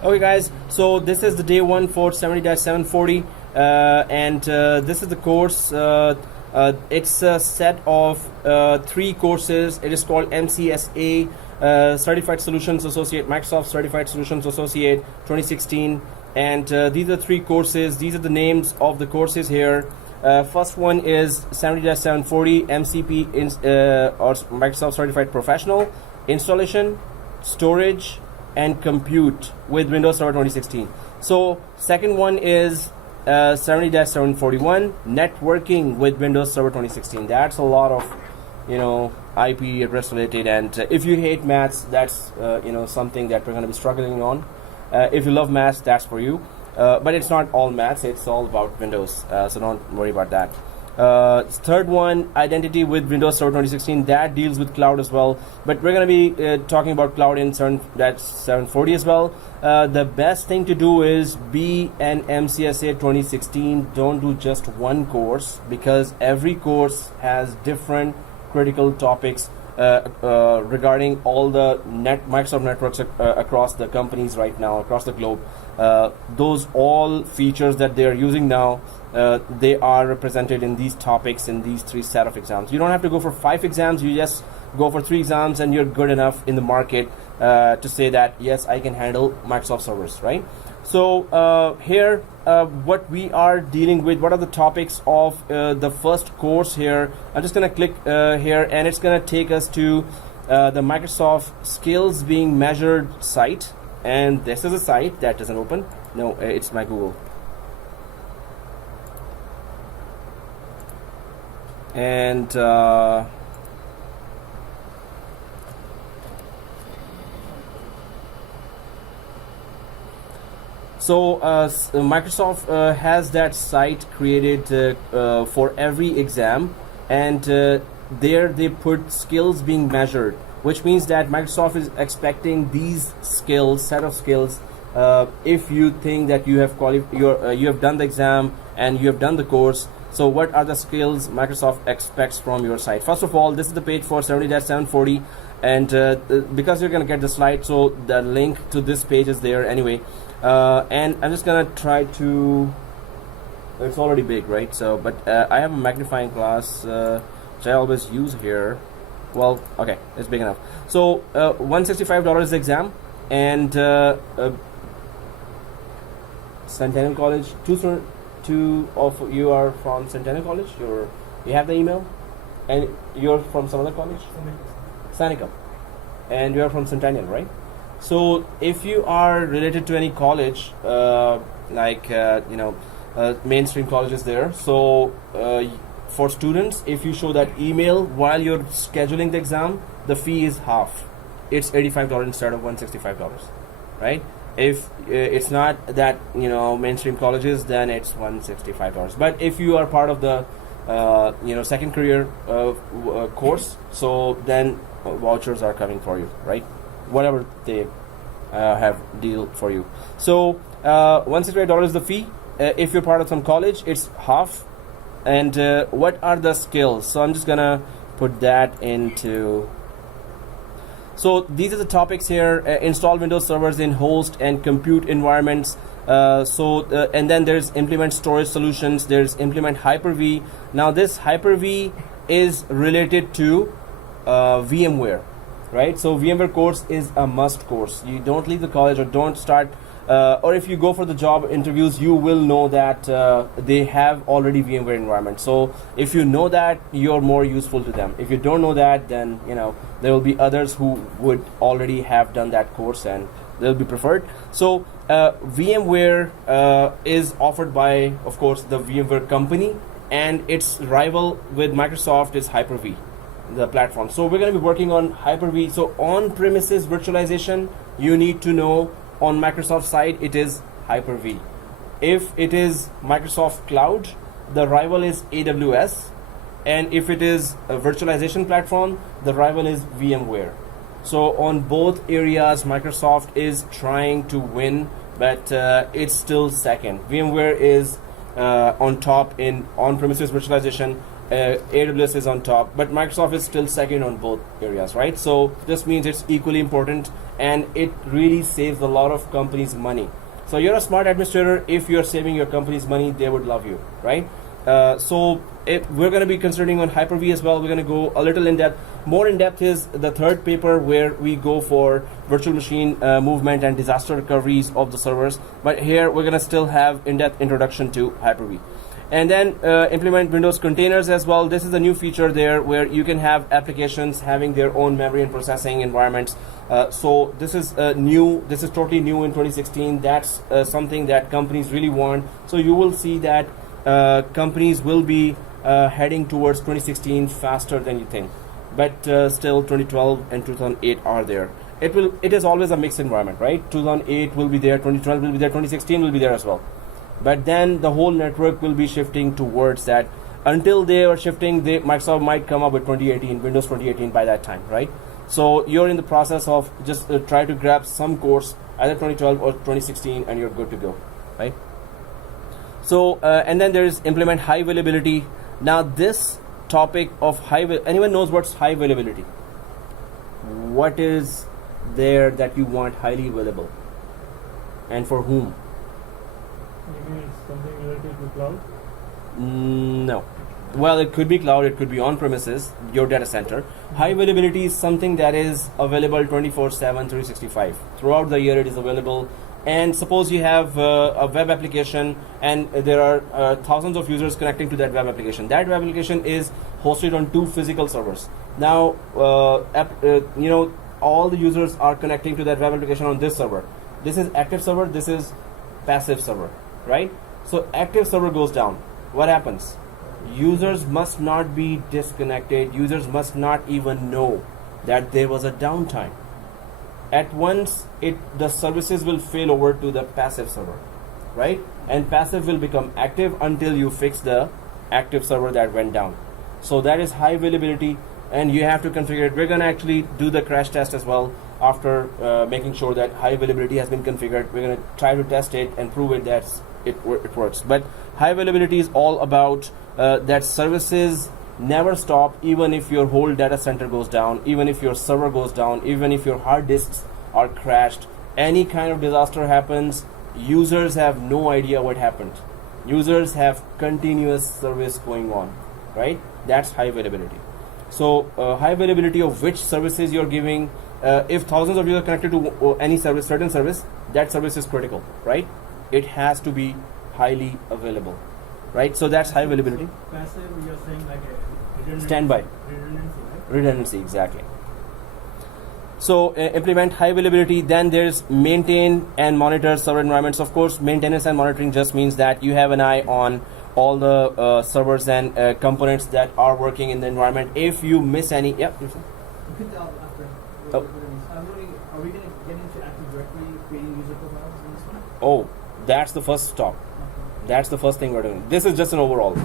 Okay guys, so this is the day one for 70-740 and this is the course. It's a set of 3 courses. It is called MCSA, Certified Solutions Associate, Microsoft Certified Solutions Associate 2016, and these are 3 courses. These are the names of the courses here. First one is 70-740 MCP or Microsoft Certified Professional, Installation, Storage and Compute with Windows Server 2016. So second one is 70-741 Networking with Windows Server 2016. That's a lot of IP address related, and if you hate maths, that's something that we're going to be struggling on. If you love maths, that's for you. But it's not all maths, it's all about Windows, so don't worry about that. Third one, Identity with Windows Server 2016, that deals with cloud as well, but we're going to be talking about cloud in that's 740 as well. The best thing to do is be an MCSA 2016. Don't do just one course, because every course has different critical topics regarding all the Microsoft networks across the companies right now, across the globe. Those all features that they are using now, they are represented in these topics in these 3 set of exams. You don't have to go for 5 exams, you just go for 3 exams and you're good enough in the market to say that yes, I can handle Microsoft servers, right? So here what we are dealing with, what are the topics of the first course here. I'm just gonna click here and it's gonna take us to the Microsoft skills being measured site, and this is a site that doesn't open. No, it's my Google. And so Microsoft has that site created for every exam, and there they put skills being measured, which means that Microsoft is expecting these skills, set of skills. If you think that you have you have done the exam and you have done the course, so what are the skills Microsoft expects from your site? First of all, this is the page for 70-740, and because you're going to get the slide, so the link to this page is there anyway. And I'm just gonna try to, it's already big, right? So but I have a magnifying glass which I always use here. Well, okay, it's big enough. So $165 exam, and Centennial College, two of you are from Centennial College. You have the email, and you're from some other college, Sanicum, and you are from Centennial, right? So if you are related to any college, mainstream colleges there, so for students, if you show that email while you're scheduling the exam, the fee is half. It's $85 instead of $165, right? If it's not that mainstream colleges, then it's $165. But if you are part of the second career course, so then vouchers are coming for you, right? Whatever they have deal for you. So $165 is the fee. If you're part of some college, it's half. And what are the skills? So I'm just gonna put that into. So these are the topics here. Install Windows servers in host and compute environments. And then there's implement storage solutions. There's implement Hyper-V. Now this Hyper-V is related to VMware. Right, so VMware course is a must course. You don't leave the college or don't start, or if you go for the job interviews, you will know that they have already VMware environment. So if you know that, you're more useful to them. If you don't know that, then there will be others who would already have done that course and they'll be preferred. So VMware is offered by, of course, the VMware company, and its rival with Microsoft is Hyper-V, the platform. So we're going to be working on Hyper-V. So on-premises virtualization, you need to know on Microsoft side it is Hyper-V. If it is Microsoft Cloud, the rival is AWS, and if it is a virtualization platform, the rival is VMware. So on both areas, Microsoft is trying to win, but it's still second. VMware is on top in on-premises virtualization. AWS is on top, but Microsoft is still second on both areas, right? So this means it's equally important, and it really saves a lot of companies money. So you're a smart administrator. If you're saving your company's money, they would love you, right? So we're going to be concentrating on Hyper-V as well. We're going to go a little in depth. More in depth is the third paper, where we go for virtual machine movement and disaster recoveries of the servers. But here we're going to still have in-depth introduction to Hyper-V. And then implement Windows containers as well. This is a new feature there, where you can have applications having their own memory and processing environments. So this is new. This is totally new in 2016. That's something that companies really want. So you will see that companies will be heading towards 2016 faster than you think. But still 2012 and 2008 are there. It is always a mixed environment, right? 2008 will be there, 2012 will be there, 2016 will be there as well. But then the whole network will be shifting towards that. Until they are shifting, Microsoft might come up with 2018, Windows 2018 by that time, right? So you're in the process of just try to grab some course, either 2012 or 2016, and you're good to go, right? So, and then there is implement high availability. Now this topic of anyone knows what's high availability? What is there that you want highly available? And for whom? You mean it's something related to cloud? No. Well, it could be cloud, it could be on premises, your data center. High availability is something that is available 24/7, 365. Throughout the year it is available. And suppose you have a web application, and there are thousands of users connecting to that web application. That web application is hosted on 2 physical servers. Now, all the users are connecting to that web application on this server. This is active server, this is passive server, right? So active server goes down. What happens? Users must not be disconnected. Users must not even know that there was a downtime. At once, the services will fail over to the passive server, right? And passive will become active until you fix the active server that went down. So that is high availability, and you have to configure it. We're going to actually do the crash test as well after making sure that high availability has been configured. We're going to try to test it and prove it that it works. But high availability is all about that services never stop, even if your whole data center goes down, even if your server goes down, even if your hard disks are crashed. Any kind of disaster happens, users have no idea what happened. Users have continuous service going on, right? That's high availability. So high availability of which services you're giving. If thousands of users are connected to any service, certain service, that service is critical, right? It has to be highly available, right? So that's high availability. Passive, you're saying like a redundancy. Standby. Redundancy, right? Redundancy, exactly. So implement high availability. Then there's maintain and monitor server environments. Of course, maintenance and monitoring just means that you have an eye on all the servers and components that are working in the environment. If you miss any, You could after. Oh. I'm wondering, are we going to get into Active Directory, creating user profiles in this one? oh, that's the first stop. Okay. That's the first thing we're doing. This is just an overall.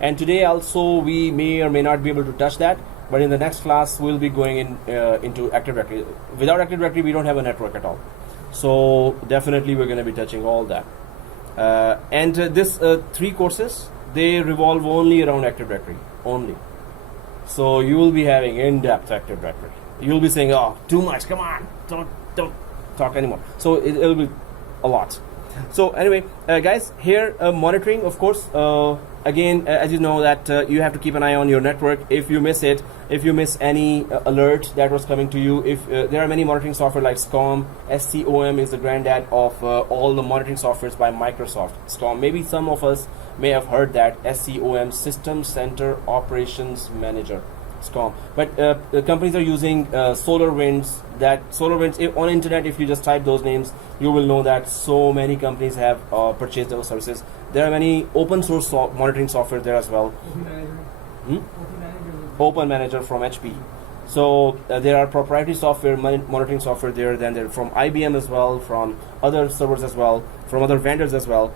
And today also we may or may not be able to touch that, but in the next class we'll be going into Active Directory. Without Active Directory we don't have a network at all. So definitely we're going to be touching all that. And this 3 courses, they revolve only around Active Directory, only. So you will be having in-depth Active Directory. You'll be saying, oh, too much, come on, don't talk anymore. So it'll be a lot. So anyway, guys, here monitoring, of course, again, as you know that you have to keep an eye on your network. If you miss it, if you miss any alert that was coming to you, if there are many monitoring software like SCOM. SCOM is the granddad of all the monitoring softwares by Microsoft. SCOM, maybe some of us may have heard that. SCOM, System Center Operations Manager. SCOM. But the companies are using SolarWinds. That SolarWinds on internet, if you just type those names, you will know that so many companies have purchased those services. There are many open source monitoring software there as well. Open Manager from HP. So there are proprietary software, monitoring software there. Then they're from IBM as well, from other servers as well, from other vendors as well.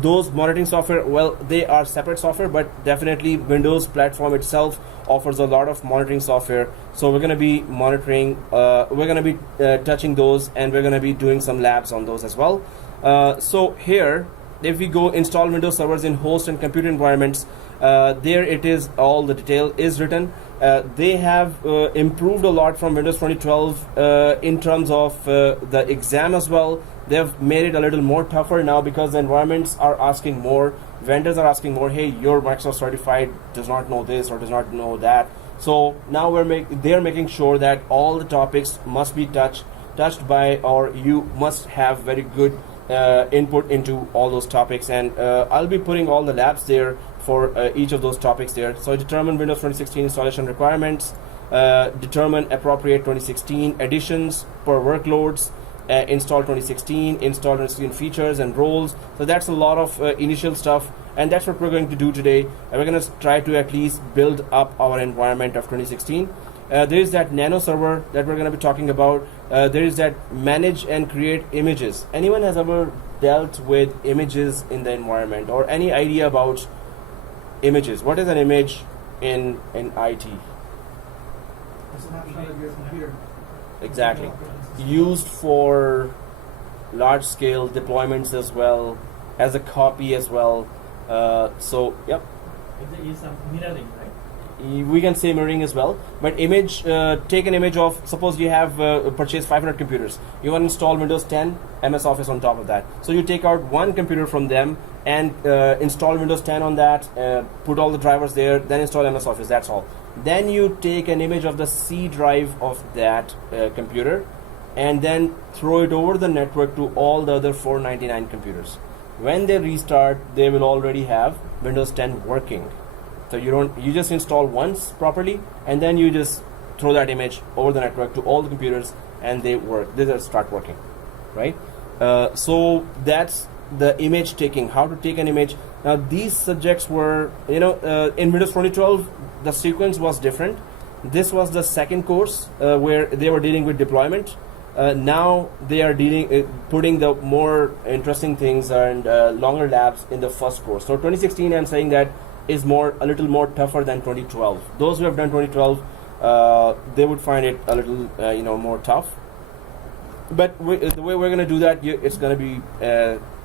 Those monitoring software, well, they are separate software, but definitely Windows platform itself offers a lot of monitoring software. So we're going to be monitoring, we're going to be touching those, and we're going to be doing some labs on those as well. So here, if we go install Windows servers in host and computer environments, there it is, all the detail is written. They have improved a lot from Windows 2012 in terms of the exam as well. They've made it a little more tougher now because the environments are asking more. Vendors are asking more. Hey, your Microsoft certified does not know this or does not know that. So now they're making sure that all the topics must be touched by, or you must have very good input into all those topics. And I'll be putting all the labs there for each of those topics there. So determine Windows 2016 installation requirements, determine appropriate 2016 additions per workloads, install 2016, install 2016 features and roles. So that's a lot of initial stuff, and that's what we're going to do today. And we're going to try to at least build up our environment of 2016. There is that nano server that we're going to be talking about. There is that manage and create images. Anyone has ever dealt with images in the environment, or any idea about images? What is an image in IT? A snapshot of your computer. Exactly. Used for large scale deployments as well, as a copy as well. So yep, It is some mirroring, right? we can say mirroring as well. But image, take an image of, suppose you have purchased 500 computers. You want to install Windows 10 MS Office on top of that. So you take out one computer from them and install Windows 10 on that, put all the drivers there, then install MS Office. That's all. Then you take an image of the C drive of that computer and then throw it over the network to all the other 499 computers. When they restart, they will already have Windows 10 working. So you just install once properly, and then you just throw that image over the network to all the computers, and they work. They just start working, right? So that's the image taking. How to take an image. Now these subjects were, in Windows 2012, the sequence was different. This was the second course where they were dealing with deployment. Now they are putting the more interesting things and longer labs in the first course. So 2016, I'm saying that is a little more tougher than 2012. Those who have done 2012, they would find it a little more tough. But the way we're going to do that, it's going to be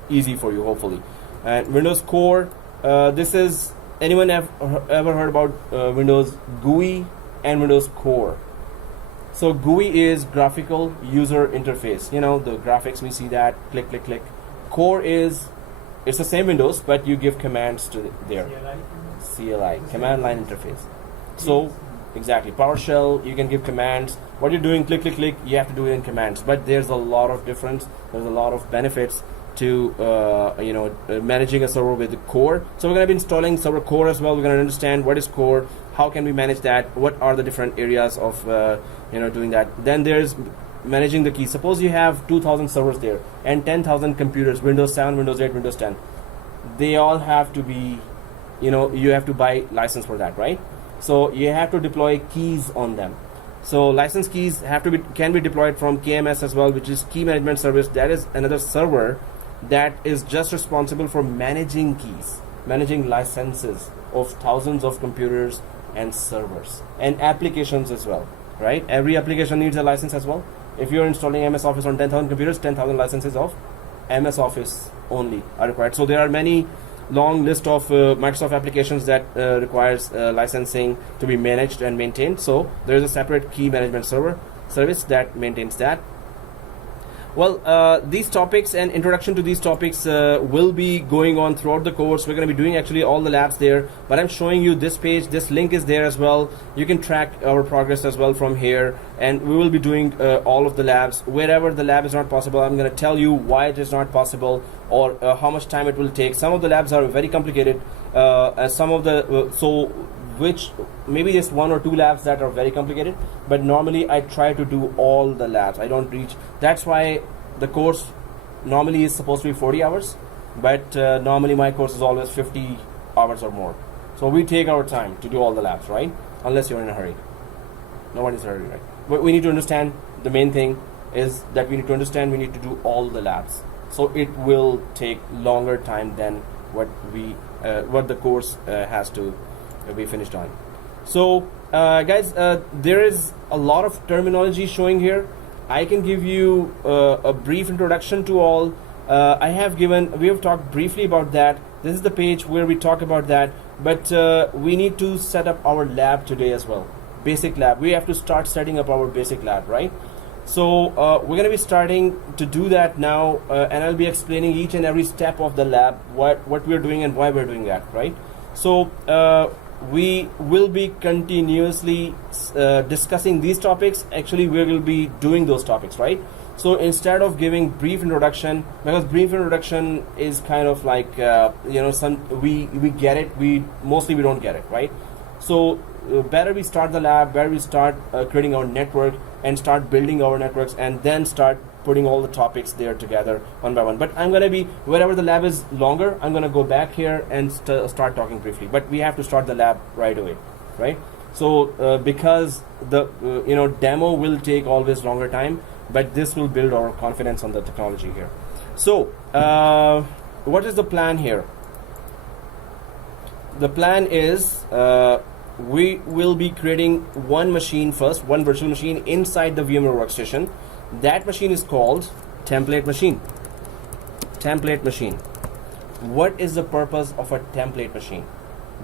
easy for you, hopefully. And Windows Core, this is, anyone ever heard about Windows GUI and Windows Core? So GUI is graphical user interface. The graphics, we see that, click, click, click. Core is, it's the same Windows, but you give commands to there. CLI, command line interface. So exactly, PowerShell, you can give commands. What you're doing, click, click, click, you have to do it in commands. But there's a lot of difference. There's a lot of benefits to managing a server with the core. So we're going to be installing server core as well. We're going to understand what is core, how can we manage that, what are the different areas of doing that. Then there's managing the keys. Suppose you have 2,000 servers there and 10,000 computers, Windows 7, Windows 8, Windows 10. They all have to be, you have to buy license for that, right? So you have to deploy keys on them. So license keys can be deployed from KMS as well, which is Key Management Service. That is another server that is just responsible for managing keys, managing licenses of thousands of computers and servers and applications as well, right? Every application needs a license as well. If you're installing MS Office on 10,000 computers, 10,000 licenses of MS Office only are required. So there are many long list of Microsoft applications that requires licensing to be managed and maintained. So there is a separate key management service that maintains that. Well, these topics and introduction to these topics will be going on throughout the course. We're going to be doing actually all the labs there, but I'm showing you this page. This link is there as well. You can track our progress as well from here, and we will be doing all of the labs. Wherever the lab is not possible, I'm going to tell you why it is not possible or how much time it will take. Some of the labs are very complicated. Some of the which maybe just 1 or 2 labs that are very complicated, but normally I try to do all the labs. I don't reach. That's why the course normally is supposed to be 40 hours, but normally my course is always 50 hours or more. So we take our time to do all the labs, right? Unless you're in a hurry. Nobody's in a hurry, right? But we need to understand, the main thing is that we need to do all the labs. So it will take longer time than what the course has to be finished on. So guys, there is a lot of terminology showing here. I can give you a brief introduction to all. We have talked briefly about that. This is the page where we talk about that, but we need to set up our lab today as well. basic lab. We have to start setting up our basic lab, right? So we're going to be starting to do that now, and I'll be explaining each and every step of the lab, what we're doing and why we're doing that, right? So we will be continuously discussing these topics. Actually, we will be doing those topics, right? So instead of giving brief introduction, because brief introduction is kind of like we get it, we don't get it, right? So better we start the lab, better we start creating our network and start building our networks, and then start putting all the topics there together one by one. But I'm going to be, wherever the lab is longer, I'm going to go back here and start talking briefly. But we have to start the lab right away, right? So because the demo will take always longer time, but this will build our confidence on the technology here. So what is the plan here? The plan is we will be creating one machine first, one virtual machine inside the VMware workstation. That machine is called template machine. Template machine. What is the purpose of a template machine?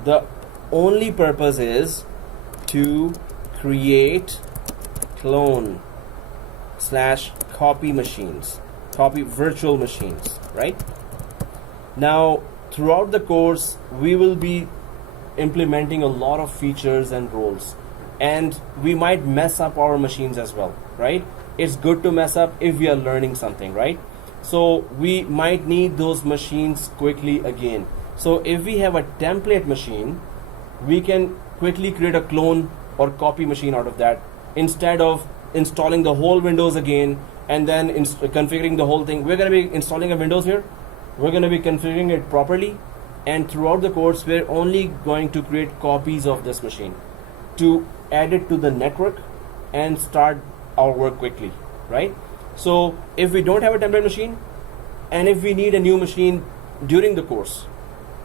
The only purpose is to create clone / copy machines, copy virtual machines, right? Now, throughout the course, we will be implementing a lot of features and roles, and we might mess up our machines as well, right? It's good to mess up if we are learning something, right? So we might need those machines quickly again. So if we have a template machine, we can quickly create a clone or copy machine out of that, instead of installing the whole Windows again and then configuring the whole thing. We're going to be installing a Windows here. We're going to be configuring it properly, and throughout the course we're only going to create copies of this machine to add it to the network and start our work quickly, right? So if we don't have a template machine, and if we need a new machine during the course,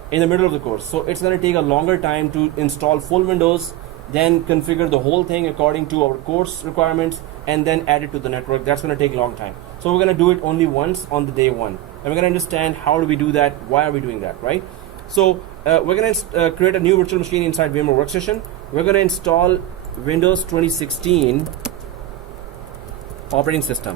in the middle of the course, so it's going to take a longer time to install full Windows, then configure the whole thing according to our course requirements, and then add it to the network. That's going to take a long time. So we're going to do it only once on the day one, and we're going to understand how do we do that, why are we doing that, right? So we're going to create a new virtual machine inside VMware Workstation. We're going to install Windows 2016 operating system,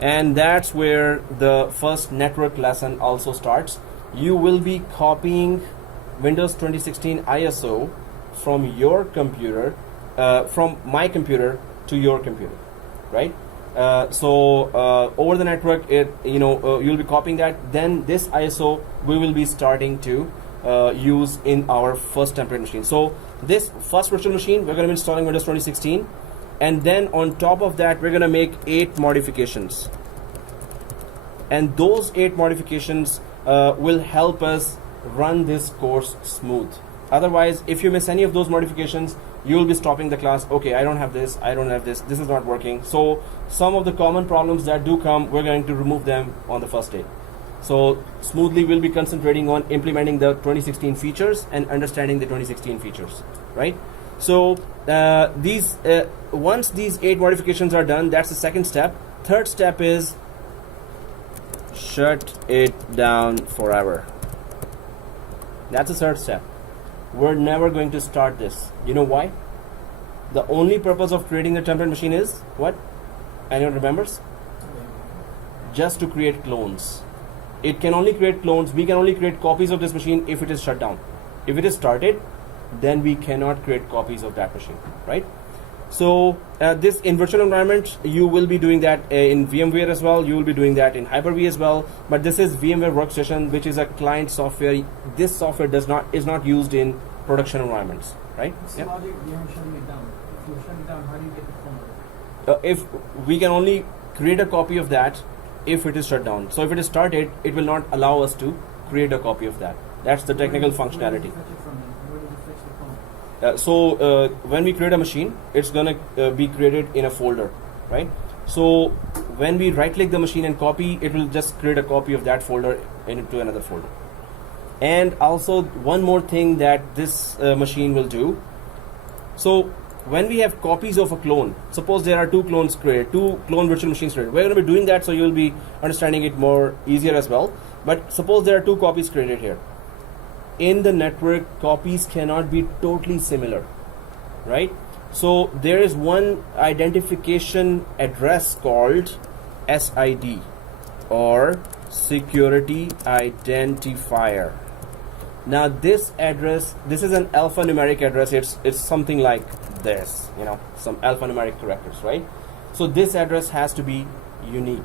and that's where the first network lesson also starts. You will be copying Windows 2016 ISO from your computer, from my computer to your computer, right? So over the network, you'll be copying that. Then this ISO we will be starting to use in our first template machine. So this first virtual machine, we're going to be installing Windows 2016, and then on top of that, we're going to make 8 modifications, and those 8 modifications will help us run this course smooth. Otherwise, if you miss any of those modifications, you will be stopping the class. Okay, I don't have this, this is not working. So some of the common problems that do come, we're going to remove them on the first day. So smoothly, we'll be concentrating on implementing the 2016 features and understanding the 2016 features, right? So once these 8 modifications are done, that's the second step. Third step is shut it down forever. That's the third step. We're never going to start this. You know why? The only purpose of creating the template machine is what? Anyone remembers? Just to create clones. It can only create clones. We can only create copies of this machine if it is shut down. If it is started, then we cannot create copies of that machine, right? So this in virtual environment, you will be doing that in VMware as well. You will be doing that in Hyper-V as well. But this is VMware Workstation, which is a client software. This software is not used in production environments, right? It's logic behind shutting it down. If you shut it down, how do you get the phone? If we can only create a copy of that if it is shut down. So if it is started, it will not allow us to create a copy of that. That's the technical functionality. So when we create a machine, it's going to be created in a folder, right? So when we right click the machine and copy, it will just create a copy of that folder into another folder. And also one more thing that this machine will do. So when we have copies of a clone, suppose there are 2 clones created, 2 clone virtual machines created. We're going to be doing that, so you'll be understanding it more easier as well. But suppose there are 2 copies created here. In the network, copies cannot be totally similar. right? So there is one identification address called SID, or security identifier. Now this address, this is an alphanumeric address. It's something like this, you know, some alphanumeric characters, right? So this address has to be unique,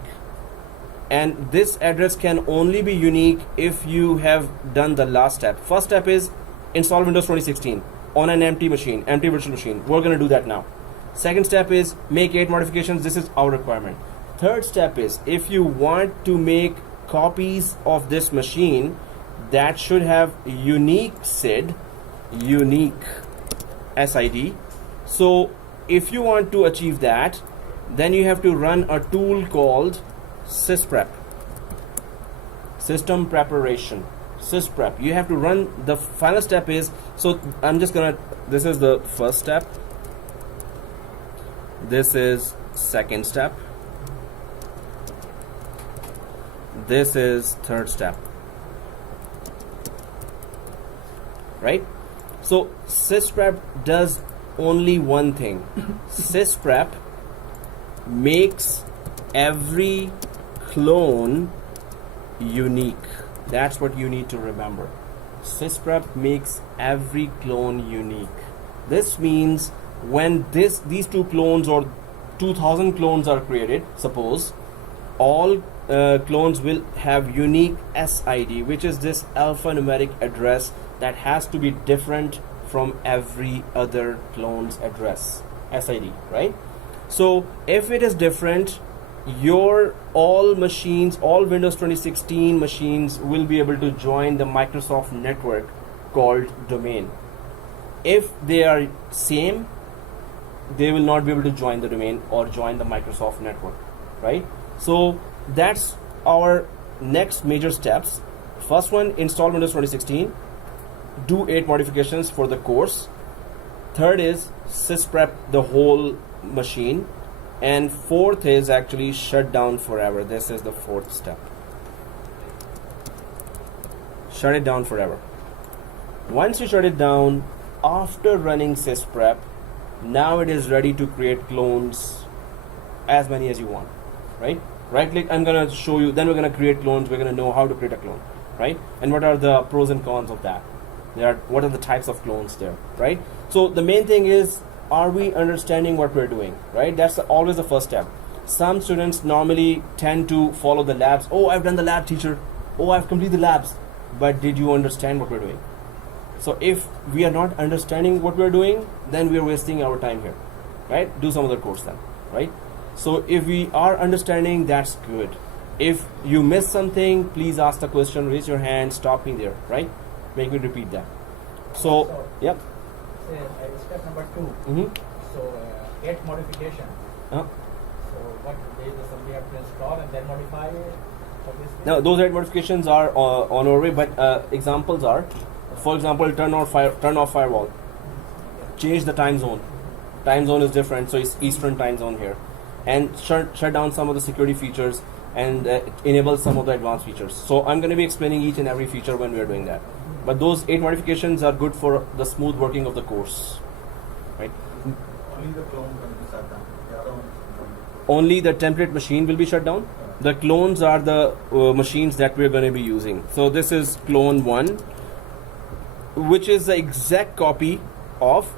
and this address can only be unique if you have done the last step. First step is install Windows 2016 on an empty machine, empty virtual machine. We're going to do that now. Second step is make 8 modifications. This is our requirement. Third step is if you want to make copies of this machine that should have unique SID, unique SID. So if you want to achieve that, then you have to run a tool called sysprep, system preparation, sysprep. You have to run, the final step is, so I'm just gonna, this is the first step, this is second step, this is third step, right? So sysprep does only one thing. Sysprep makes every clone unique. That's what you need to remember. Sysprep makes every clone unique. This means when these two clones or 2000 clones are created, suppose, all clones will have unique SID, which is this alphanumeric address that has to be different from every other clone's address, SID, right? So if it is different, your all machines, all Windows 2016 machines will be able to join the Microsoft network called domain. If they are same, they will not be able to join the domain or join the Microsoft network, right? So that's our next major steps. First one, install Windows 2016, do 8 modifications for the course. Third is sysprep the whole machine, and fourth is actually shut down forever. This is the fourth step. Shut it down forever. Once you shut it down, after running sysprep, now it is ready to create clones, as many as you want, right? Right click, I'm gonna show you, then we're gonna create clones, we're gonna know how to create a clone, right? And what are the pros and cons of that? What are the types of clones there, right? So the main thing is, are we understanding what we're doing, right? That's always the first step. Some students normally tend to follow the labs. Oh, I've done the lab, teacher. Oh, I've completed the labs. But did you understand what we're doing? So if we are not understanding what we're doing, then we're wasting our time here, right? Do some other course then, right? So if we are understanding, that's good. If you miss something, please ask the question, raise your hand, stop me there, right? Make me repeat that. So yep. Step number 2. Mm-hmm. So 8 modification. Uh-huh. So what they we have to install and then modify it. Now those 8 modifications are on our way, but examples are, for example, turn off firewall, change the time zone. Time zone is different, so it's Eastern time zone here, and shut down some of the security features and enable some of the advanced features. So I'm going to be explaining each and every feature when we are doing that. But those 8 modifications are good for the smooth working of the course, right? Only the clone can be shut down. The other one is Only the template machine will be shut down. The clones are the machines that we're going to be using. So this is clone 1, which is the exact copy of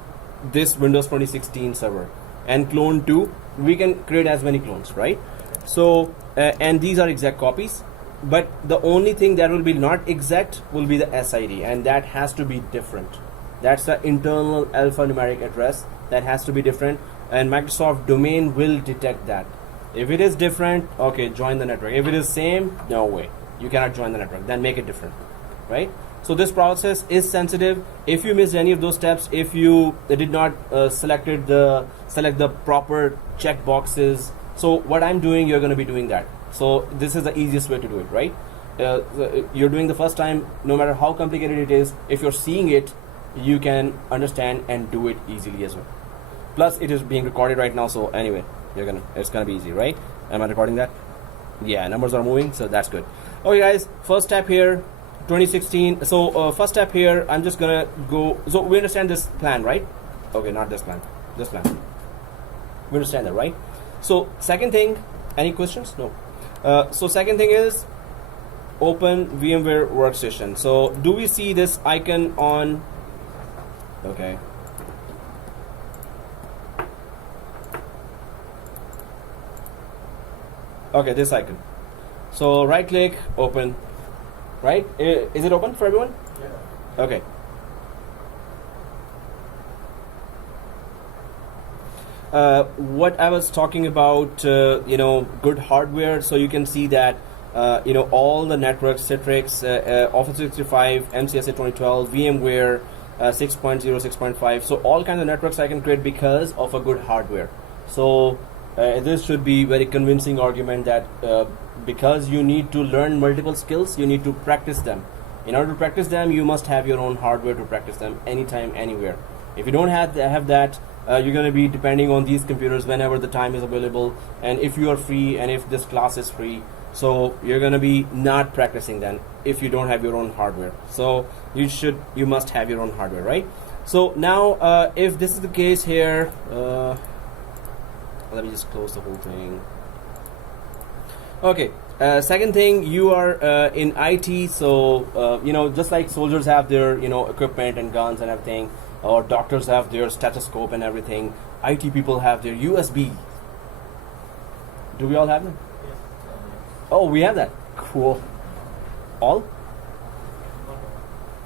this Windows 2016 server. And clone 2, we can create as many clones, right? So, and these are exact copies. But the only thing that will be not exact will be the SID, and that has to be different. That's the internal alphanumeric address that has to be different, and Microsoft domain will detect that. If it is different, okay, join the network. If it is same, no way, you cannot join the network. Then make it different, right? So this process is sensitive. If you missed any of those steps, if you did not select the proper check boxes, so what I'm doing, you're going to be doing that. So this is the easiest way to do it, right? You're doing the first time, no matter how complicated it is, if you're seeing it, you can understand and do it easily as well. Plus it is being recorded right now, so anyway, it's gonna be easy, right? Am I recording that? Yeah, numbers are moving, so that's good. Okay guys, first step here, 2016. So first step here, I'm just gonna go, so we understand this plan, right? Okay, not this plan. This plan. We understand that, right? So second thing, any questions? No. So second thing is open VMware workstation. So do we see this icon on? Okay. Okay, this icon. So right click, open. Right? Is it open for everyone? Yeah. Okay. What I was talking about, good hardware. So you can see that, all the networks, Citrix, Office 365, MCSA 2012, VMware 6.0, 6.5. So all kinds of networks I can create because of a good hardware. So this should be very convincing argument that because you need to learn multiple skills, you need to practice them. In order to practice them, you must have your own hardware to practice them anytime, anywhere. If you don't have that, you're going to be depending on these computers whenever the time is available, and if you are free and if this class is free, so you're going to be not practicing then if you don't have your own hardware. So you must have your own hardware, right? So now if this is the case here, let me just close the whole thing. Okay, second thing, you are in IT, so just like soldiers have their equipment and guns and everything, or doctors have their stethoscope and everything, IT people have their USB. Do we all have them? Yes. Oh, we have that. Cool. All?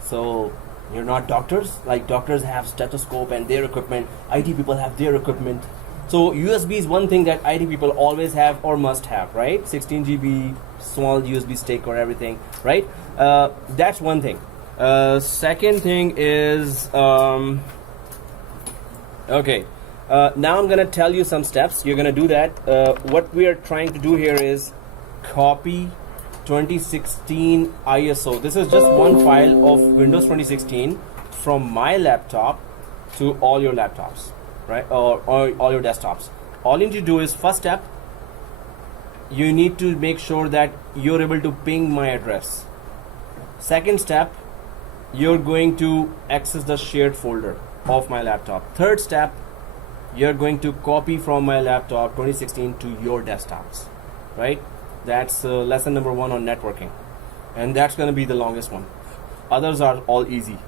So you're not doctors? Like doctors have stethoscope and their equipment, IT people have their equipment. So USB is one thing that IT people always have or must have, right? 16 GB, small USB stick or everything, right? That's one thing. Second thing is, okay, now I'm going to tell you some steps. You're going to do that. What we are trying to do here is copy 2016 ISO. This is just one file of Windows 2016 from my laptop to all your laptops, right? Or all your desktops. All you need to do is, first step, you need to make sure that you're able to ping my address. Second step, you're going to access the shared folder of my laptop. Third step, you're going to copy from my laptop 2016 to your desktops, right? That's lesson number 1 on networking, and that's going to be the longest one. Others are all easy,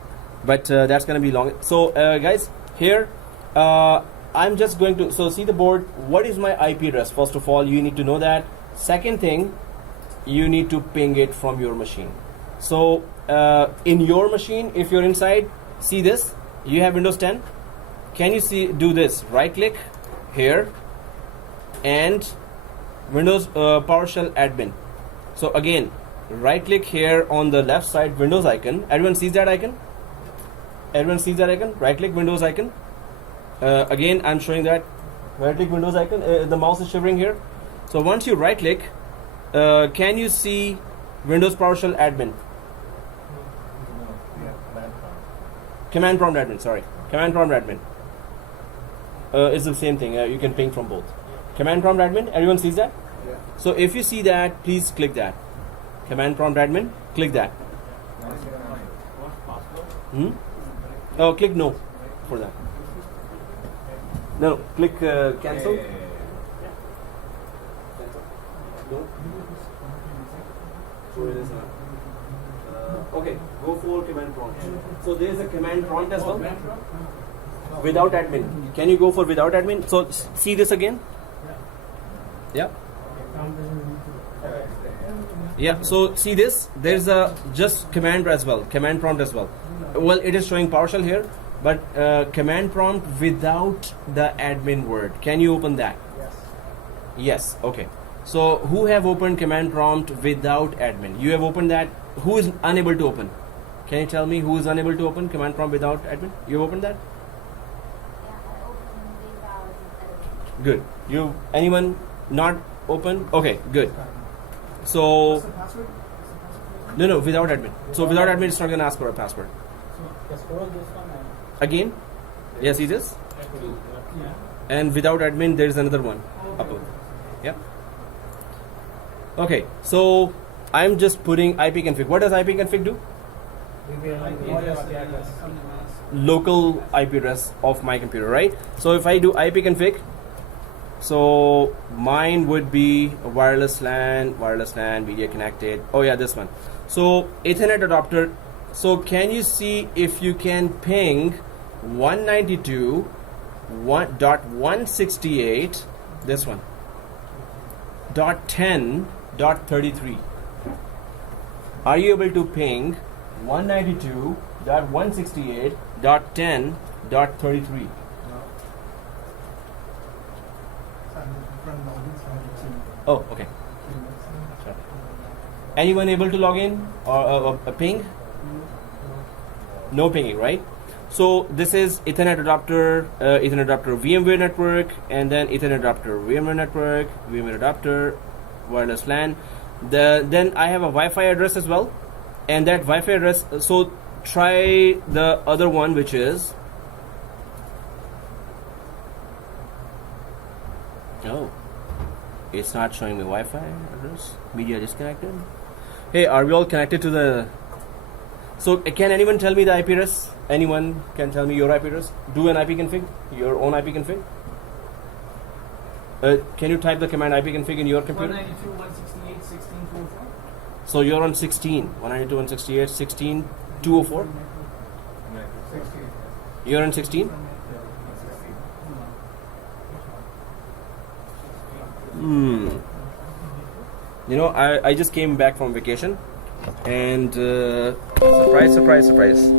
but that's going to be long. So guys, here I'm just going to, so see the board. What is my IP address? First of all, you need to know that. Second thing, you need to ping it from your machine. So in your machine, if you're inside, see this, you have Windows 10. Can you do this? Right click here and Windows PowerShell admin. So again, right click here on the left side, Windows icon. Everyone sees that icon? Everyone sees that icon? Right click Windows icon. Again, I'm showing that right click Windows icon. The mouse is shivering here. So once you right click, can you see Windows PowerShell admin? Command prompt admin, sorry. Command prompt admin. It's the same thing. You can ping from both. Command prompt admin, everyone sees that? Yeah. So if you see that, please click that. Command prompt admin, click that. Oh, click no for that. No, click cancel. No. So it is okay, go for command prompt. So there is a command prompt as well. Without admin. Can you go for without admin? So see this again. Yeah. Yeah. So see this. There's a just command as well. Command prompt as well. Well, it is showing PowerShell here, but command prompt without the admin word. Can you open that? Yes. Yes. Okay. So who have opened command prompt without admin? You have opened that. Who is unable to open? Can you tell me who is unable to open command prompt without admin? You opened that? Yeah, I opened without admin. Good. You anyone not open? Okay, good. So What's the password? no, without admin. So without admin, it's not gonna ask for a password. Yes, for this one. Again, yes, see this. Yeah. And without admin, there is another one. Upload. Yeah. Okay. So I'm just putting IPconfig. What does IPconfig do? local IP address of my computer, right? So if I do IPconfig, so mine would be a wireless LAN, media connected. Oh yeah, this one. So Ethernet adapter. So can you see if you can ping 192.168, this one, .10.33? Are you able to ping 192.168.10.33? Oh, okay. Sure. Anyone able to log in or a ping? No pinging, right? So this is Ethernet adapter VMware network, and then Ethernet adapter VMware network, VMware adapter, wireless LAN. Then I have a Wi-Fi address as well, and that Wi-Fi address. So try the other one, which is it's not showing me Wi-Fi address. Media disconnected. Hey, are we all connected to the? So can anyone tell me the IP address? Anyone can tell me your IP address? Do an IPconfig, your own IPconfig. Can you type the command IPconfig in your computer? 192.168.16.204. So you're on 16, 192.168, 16.204. You're on 16. You know, I just came back from vacation, and surprise.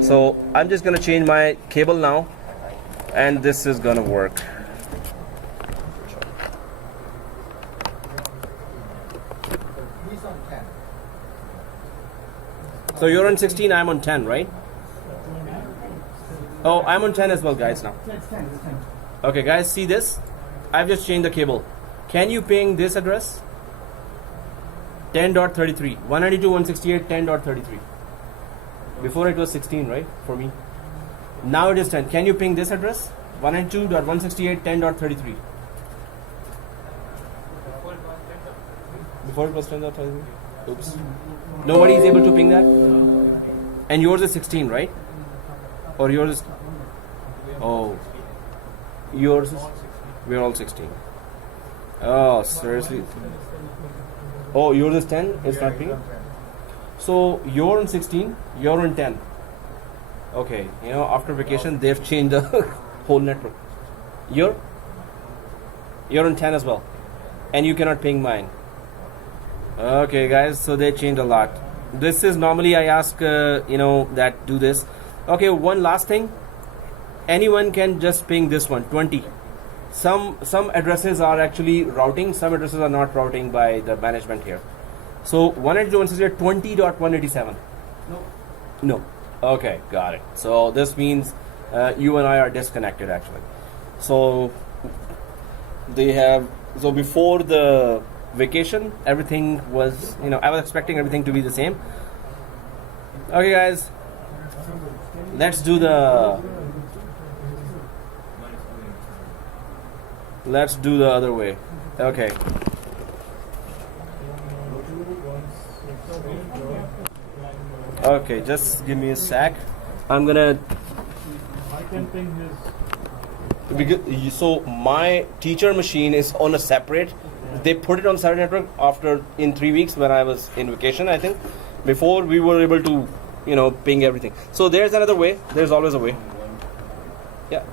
So I'm just gonna change my cable now, and this is gonna work. He's on 10. So you're on 16, I'm on 10, right? Oh, I'm on 10 as well, guys, now. It's 10. Okay, guys, see this? I've just changed the cable. Can you ping this address? 10.33. 192.168, 10.33. Before it was 16, right? For me. Now it is 10. Can you ping this address? 192.168, 10.33. Before it was 10.33? Oops. Nobody is able to ping that? And yours is 16, right? Or yours is... Oh. Yours is... We're all 16. Oh, seriously? Oh, yours is 10? It's not ping? So, you're on 16, you're on 10. Okay, you know, after vacation, they've changed the whole network. You're on 10 as well. And you cannot ping mine. Okay, guys, so they changed a lot. This is normally I ask, that do this. Okay, one last thing. Anyone can just ping this one, 20. Some addresses are actually routing, some addresses are not routing by the management here. So 192.168.20.187. No. Okay, got it. So this means you and I are disconnected actually. So before the vacation, everything was, I was expecting everything to be the same. Okay, guys, let's do the other way. Okay. Okay, just give me a sec. I'm gonna. I can ping his. So my teacher machine is on a separate. They put it on Saturday network in 3 weeks when I was in vacation, I think. Before we were able to, ping everything. So there's another way. There's always a way. Yeah.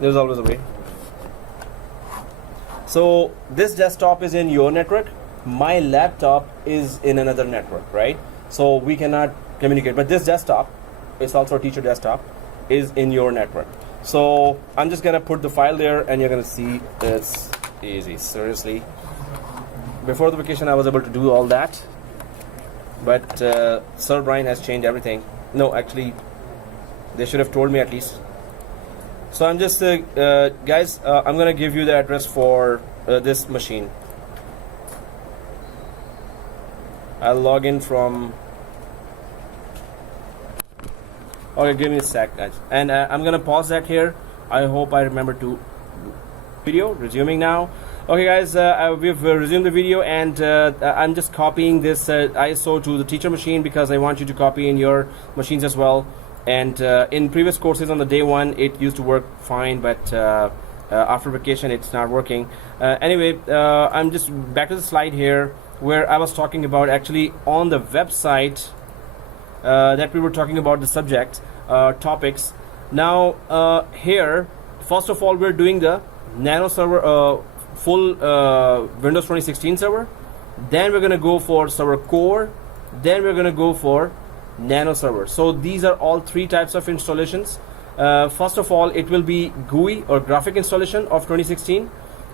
There's always a way. So this desktop is in your network. My laptop is in another network, right? So we cannot communicate. But this desktop, it's also a teacher desktop, is in your network. So I'm just gonna put the file there, and you're gonna see it's easy. Seriously. Before the vacation, I was able to do all that, but Sir Brian has changed everything. No, actually, they should have told me at least. So I'm just, guys, I'm gonna give you the address for this machine. I'll log in from. Okay, give me a sec, guys, and I'm gonna pause that here. I hope I remember to. Video resuming now. Okay guys, we've resumed the video, and I'm just copying this ISO to the teacher machine because I want you to copy in your machines as well. And in previous courses on the day one it used to work fine, but after vacation it's not working. Anyway, I'm just back to the slide here where I was talking about actually on the website that we were talking about the subject topics. Now here, first of all, we're doing the nano server full Windows 2016 server. Then we're going to go for server core. Then we're going to go for nano server. So these are all three types of installations. First of all, it will be GUI or graphic installation of 2016,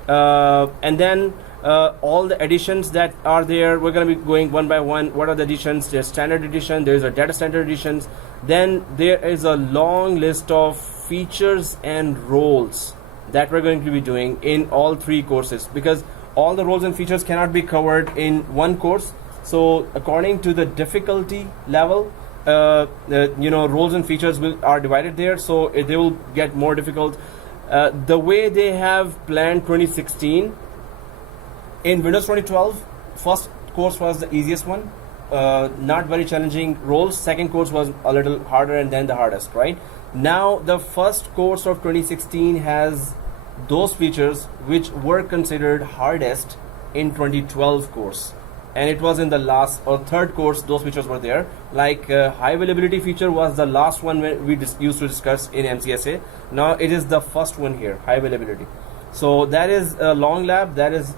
and then all the additions that are there, we're going to be going one by one. What are the additions? There's standard edition, there's a data center editions, then there is a long list of features and roles that we're going to be doing in all three courses, because all the roles and features cannot be covered in one course. So according to the difficulty level, roles and features are divided there, so they will get more difficult. The way they have planned 2016 in Windows 2012, first course was the easiest one, not very challenging roles. Second course was a little harder, and then the hardest, right? Now the first course of 2016 has those features which were considered hardest in 2012 course, and it was in the last or third course those features were there. Like high availability feature was the last one we used to discuss in MCSA. Now it is the first one here, high availability. So that is a long lab. That is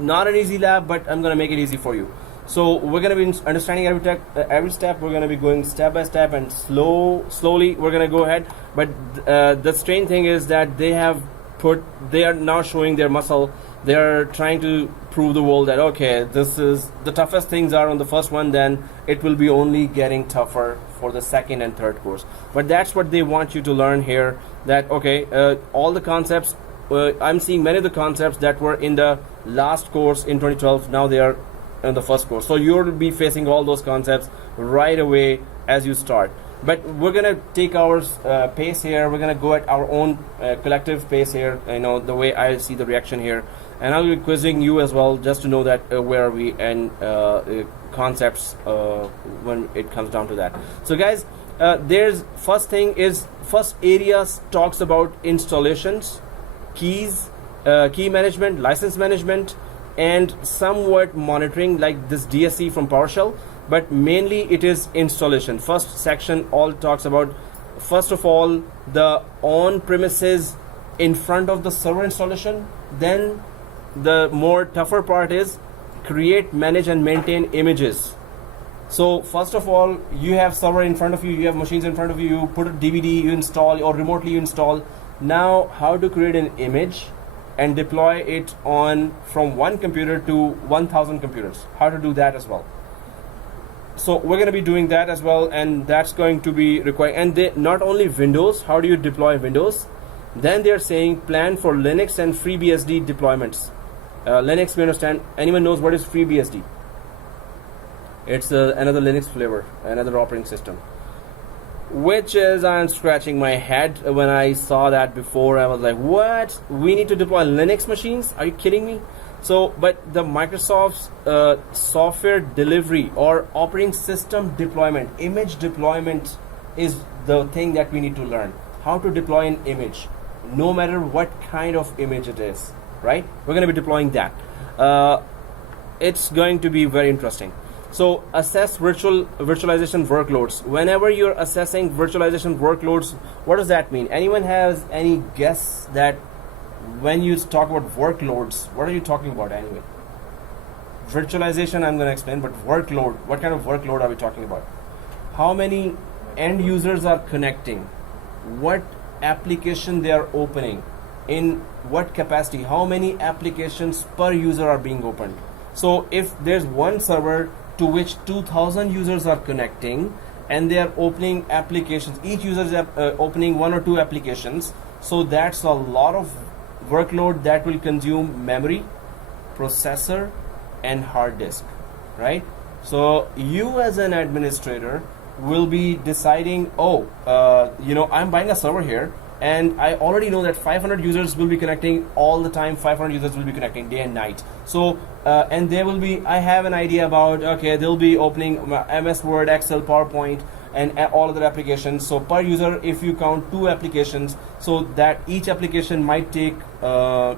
not an easy lab, but I'm going to make it easy for you. So we're going to be understanding every step. We're going to be going step by step, and slowly we're going to go ahead. But the strange thing is that they are now showing their muscle. They are trying to prove the world that, okay, this is the toughest things are on the first one, then it will be only getting tougher for the second and third course. But that's what they want you to learn here, that okay, all the concepts, I'm seeing many of the concepts that were in the last course in 2012, now they are in the first course. So you'll be facing all those concepts right away as you start. But we're gonna take our pace here. We're gonna go at our own collective pace here. The way I see the reaction here, and I'll be quizzing you as well, just to know that where are we and concepts when it comes down to that. So guys, there's first area talks about installations, keys, key management, license management, and somewhat monitoring, like this DSC from PowerShell. But mainly it is installation. First section all talks about, first of all, the on-premises in front of the server installation. Then the more tougher part is create, manage, and maintain images. So first of all, you have server in front of you, you have machines in front of you, you put a DVD, you install, or remotely you install. Now how to create an image and deploy it on from one computer to 1,000 computers. How to do that as well. So we're going to be doing that as well, and that's going to be required. And not only Windows, how do you deploy Windows? Then they're saying plan for Linux and FreeBSD deployments. Linux, we understand. Anyone knows what is FreeBSD? It's another Linux flavor, another operating system. Which is, I'm scratching my head when I saw that before. I was like, what? We need to deploy Linux machines? Are you kidding me? So, but the Microsoft's software delivery or operating system deployment, image deployment is the thing that we need to learn. How to deploy an image, no matter what kind of image it is, right? We're going to be deploying that. It's going to be very interesting. So, assess virtualization workloads. Whenever you're assessing virtualization workloads, what does that mean? Anyone has any guess that when you talk about workloads, what are you talking about anyway? Virtualization, I'm going to explain, but workload, what kind of workload are we talking about? How many end users are connecting? What application they are opening? In what capacity? How many applications per user are being opened? So if there's one server to which 2,000 users are connecting and they are opening applications, each user is opening one or two applications, so that's a lot of workload that will consume memory, processor, and hard disk, right? So you as an administrator will be deciding, I'm buying a server here, and I already know that 500 users will be connecting all the time. 500 users will be connecting day and night. So and there will be, I have an idea about, okay, they'll be opening MS Word, Excel, PowerPoint, and all other applications. So per user, if you count 2 applications, so that each application might take 10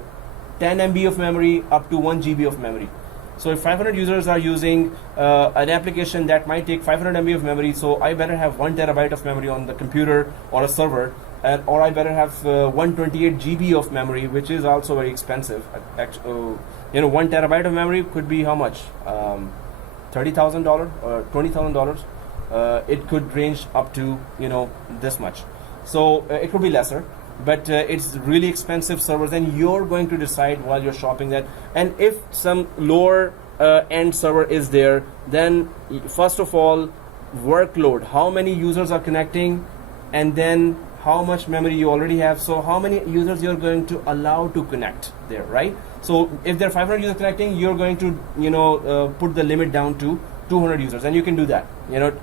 MB of memory up to 1 GB of memory. So if 500 users are using an application that might take 500 MB of memory, so I better have 1 terabyte of memory on the computer or a server, or I better have 128 GB of memory, which is also very expensive. 1 terabyte of memory could be how much? $30,000 or $20,000. It could range up to this much. So it could be lesser, but it's really expensive servers, and you're going to decide while you're shopping that. And if some lower end server is there, then first of all, workload, how many users are connecting, and then how much memory you already have. So how many users you're going to allow to connect there, right? So if there are 500 users connecting, you're going to put the limit down to 200 users, and you can do that.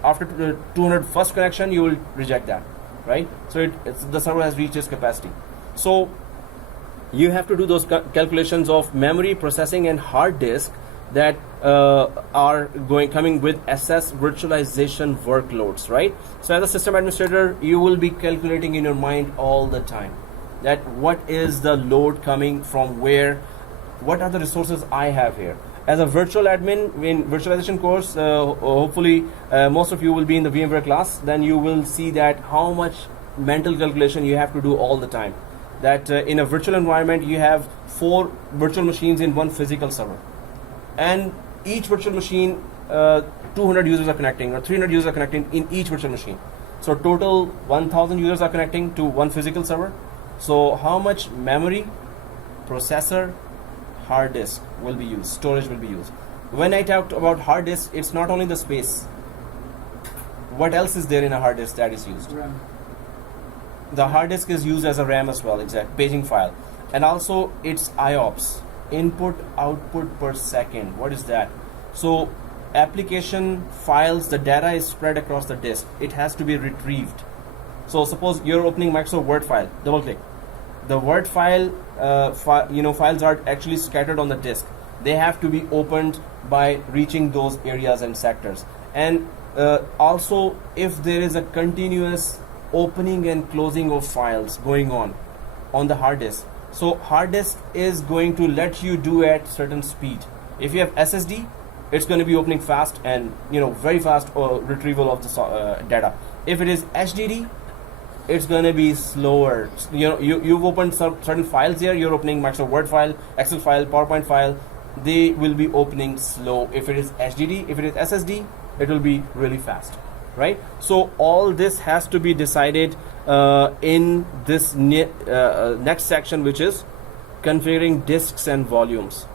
After the 200 first connection, you will reject that, right? So the server has reached its capacity. So you have to do those calculations of memory, processing, and hard disk that are coming with SS virtualization workloads, right? So as a system administrator, you will be calculating in your mind all the time that what is the load coming from where, what are the resources I have here. As a virtual admin in virtualization course, hopefully most of you will be in the VMware class, then you will see that how much mental calculation you have to do all the time. That in a virtual environment, you have 4 virtual machines in one physical server. And each virtual machine, 200 users are connecting, or 300 users are connecting in each virtual machine. So total 1000 users are connecting to one physical server. So how much memory, processor, hard disk will be used, storage will be used. When I talked about hard disk, it's not only the space. What else is there in a hard disk that is used? RAM. The hard disk is used as a RAM as well, exact paging file. And also it's IOPS, input output per second. What is that? So application files, the data is spread across the disk. It has to be retrieved. So suppose you're opening Microsoft Word file, double click. The Word file, files are actually scattered on the disk. They have to be opened by reaching those areas and sectors. And also, if there is a continuous opening and closing of files going on the hard disk, so hard disk is going to let you do at certain speed. If you have SSD, it's going to be opening fast and very fast retrieval of the data. If it is HDD, it's going to be slower. You've opened certain files here. You're opening Microsoft Word file, Excel file, PowerPoint file. They will be opening slow. If it is HDD, if it is SSD, it will be really fast, right? So all this has to be decided in this next section, which is configuring disks and volumes.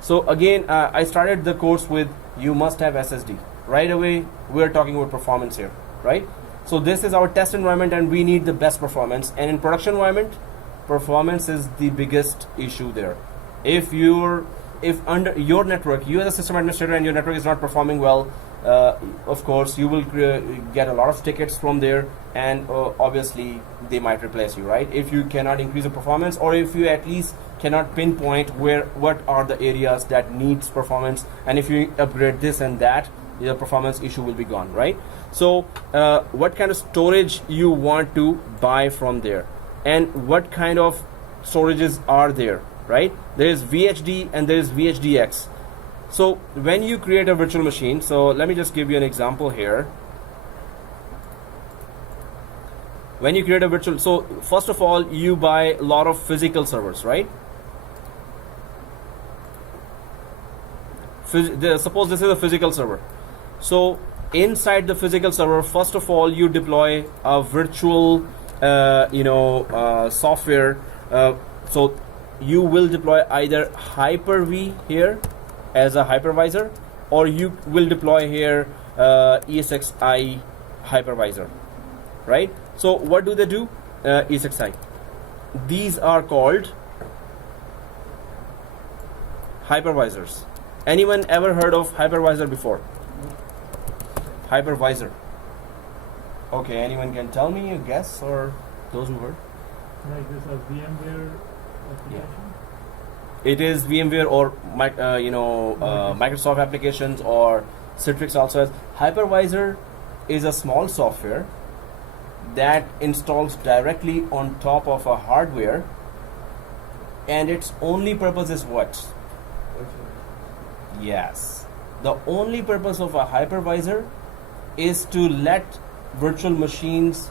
So again, I started the course with you must have SSD. Right away, we're talking about performance here, right? So this is our test environment, and we need the best performance. And in production environment, performance is the biggest issue there. If under your network, you as a system administrator, and your network is not performing well, of course you will get a lot of tickets from there, and obviously they might replace you, right? If you cannot increase the performance, or if you at least cannot pinpoint what are the areas that needs performance, and if you upgrade this and that, the performance issue will be gone, right? So what kind of storage you want to buy from there, and what kind of storages are there, right? There is VHD and there is VHDX. So when you create a virtual machine, so let me just give you an example here. When you create a virtual, so first of all, you buy a lot of physical servers, right? Suppose this is a physical server. So inside the physical server, first of all, you deploy a virtual software. So you will deploy either Hyper-V here as a hypervisor, or you will deploy here ESXi hypervisor, right? So what do they do? ESXi. These are called hypervisors. Anyone ever heard of hypervisor before? Hypervisor. Okay, anyone can tell me a guess, or those who heard? Like this a VMware application? It is VMware or Microsoft applications, or Citrix also has. Hypervisor is a small software that installs directly on top of a hardware, and its only purpose is what? Yes. The only purpose of a hypervisor is to let virtual machines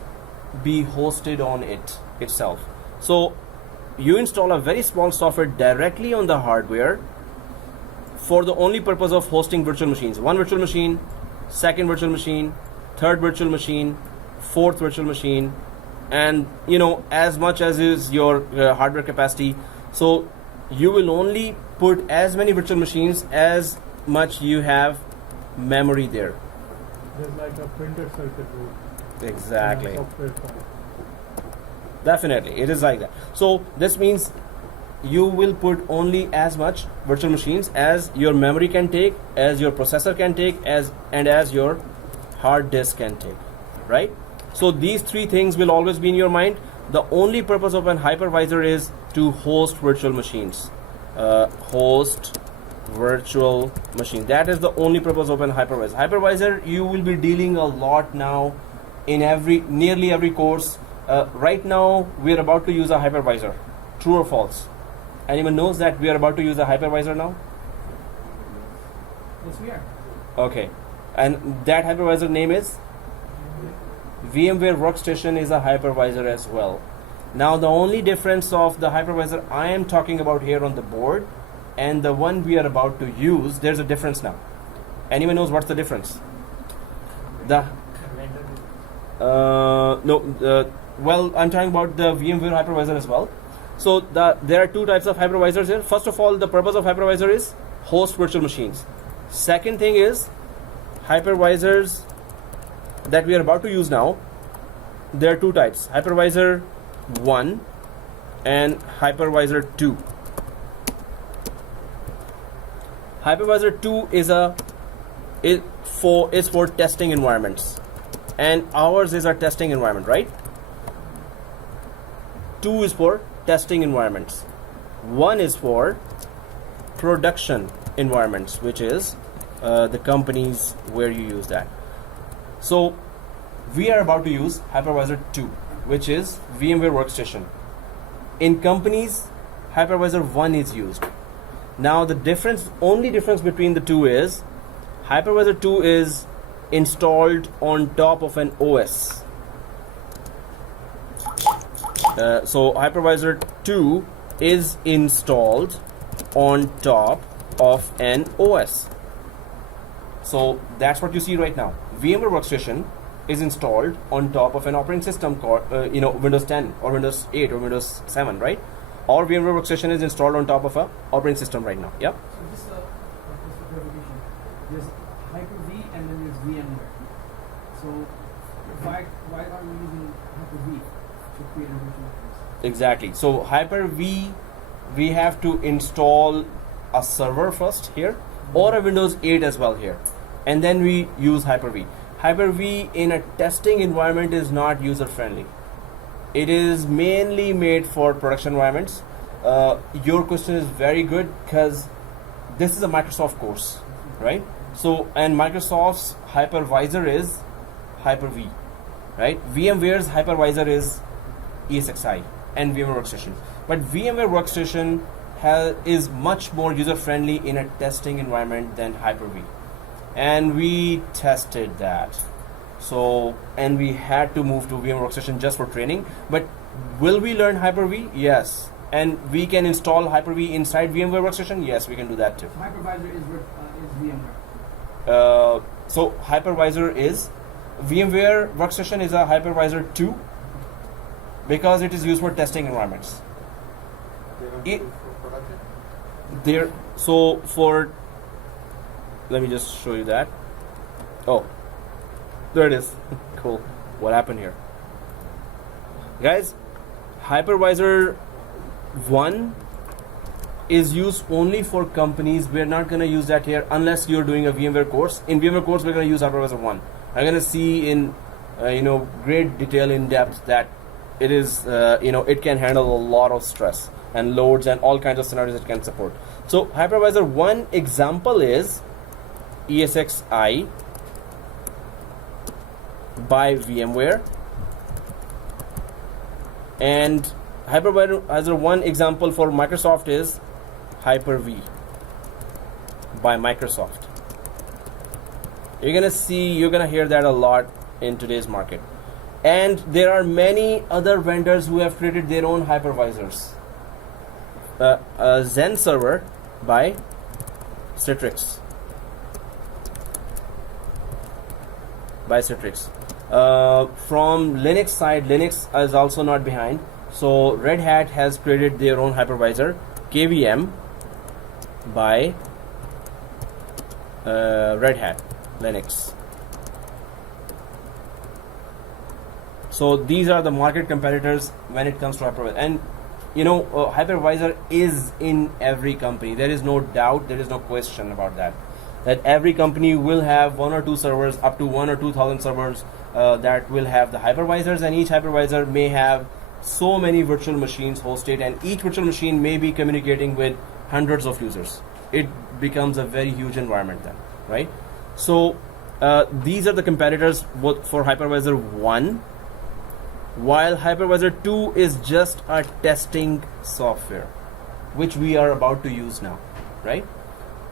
be hosted on it itself. So you install a very small software directly on the hardware for the only purpose of hosting virtual machines. One virtual machine, second virtual machine, third virtual machine, fourth virtual machine, and as much as is your hardware capacity. So you will only put as many virtual machines as much you have memory there. There's like a printer circuit board. Exactly. in a software file. Definitely, it is like that. So this means you will put only as much virtual machines as your memory can take, as your processor can take, as your hard disk can take, right? So these three things will always be in your mind. The only purpose of an hypervisor is to host virtual machines. Host virtual machine. That is the only purpose of an hypervisor. Hypervisor you will be dealing a lot now in nearly every course. Right now we are about to use a hypervisor. True or false? Anyone knows that we are about to use a hypervisor now? Yes, we are. Okay. And that hypervisor name is? VMware Workstation is a hypervisor as well. Now the only difference of the hypervisor I am talking about here on the board and the one we are about to use, there's a difference now. Anyone knows what's the difference? Well, I'm talking about the VMware hypervisor as well. So there are two types of hypervisors here. First of all, the purpose of hypervisor is host virtual machines. Second thing is hypervisors that we are about to use now. There are two types: hypervisor 1 and hypervisor 2. Hypervisor 2 is for testing environments, and ours is our testing environment, right? 2 is for testing environments. 1 is for production environments, which is the companies where you use that. So we are about to use hypervisor 2, which is VMware Workstation. In companies, hypervisor 1 is used. Now the only difference between the two is hypervisor 2 is installed on top of an OS. So hypervisor 2 is installed on top of an OS. So that's what you see right now. VMware Workstation is installed on top of an operating system called Windows 10 or Windows 8 or Windows 7, right? Or VMware Workstation is installed on top of a operating system right now. Yeah. So just a clarification. There's Hyper-V and then there's VMware. So why are we using Hyper-V to create a virtual machine? Exactly. So Hyper-V, we have to install a server first here, or a Windows 8 as well here, and then we use Hyper-V. Hyper-V in a testing environment is not user friendly. It is mainly made for production environments. Your question is very good because this is a Microsoft course, right? So, and Microsoft's hypervisor is Hyper-V, right? VMware's hypervisor is ESXi and VMware Workstation. But VMware Workstation is much more user friendly in a testing environment than Hyper-V. And we tested that. So, and we had to move to VMware Workstation just for training. But will we learn Hyper-V? Yes. And we can install Hyper-V inside VMware Workstation? Yes, we can do that too. Hypervisor is VMware. So hypervisor is VMware Workstation is a hypervisor 2 because it is used for testing environments. Let me just show you that. Oh, there it is. Cool. What happened here? Guys, hypervisor 1 is used only for companies. We're not going to use that here unless you're doing a VMware course. In VMware course, we're going to use hypervisor 1. I'm going to see in great detail, in depth, that it can handle a lot of stress and loads and all kinds of scenarios it can support. So hypervisor, one example is ESXi by VMware, and hypervisor one example for Microsoft is Hyper-V by Microsoft. You're gonna hear that a lot in today's market. And there are many other vendors who have created their own hypervisors. Zen server by Citrix. From Linux side, Linux is also not behind. So Red Hat has created their own hypervisor, KVM by Red Hat Linux. So these are the market competitors when it comes to hypervisor. And hypervisor is in every company. There is no doubt, there is no question about that. That every company will have 1 or 2 servers, up to 1 or 2,000 servers that will have the hypervisors, and each hypervisor may have so many virtual machines hosted, and each virtual machine may be communicating with hundreds of users. It becomes a very huge environment then, right? So these are the competitors both for hypervisor 1, while hypervisor 2 is just a testing software, which we are about to use now, right?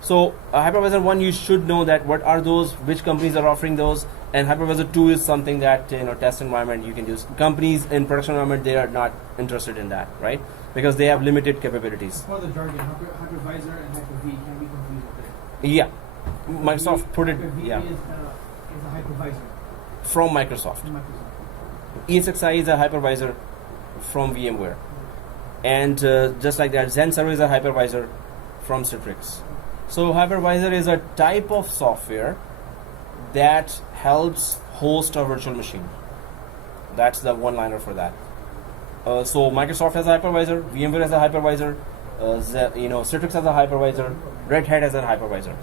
So hypervisor 1, you should know that what are those, which companies are offering those, and hypervisor 2 is something that test environment you can use. Companies in production environment, they are not interested in that, right? Because they have limited capabilities. For the jargon, hypervisor and Hyper-V can be confused with it. Yeah, Microsoft put it. Hyper-V Yeah, is a hypervisor from Microsoft. from Microsoft. ESXi is a hypervisor from VMware, and just like that, Zen server is a hypervisor from Citrix. So hypervisor is a type of software that helps host a virtual machine. That's the one-liner for that. So Microsoft has a hypervisor, VMware has a hypervisor, Citrix has a hypervisor, Red Hat has a hypervisor.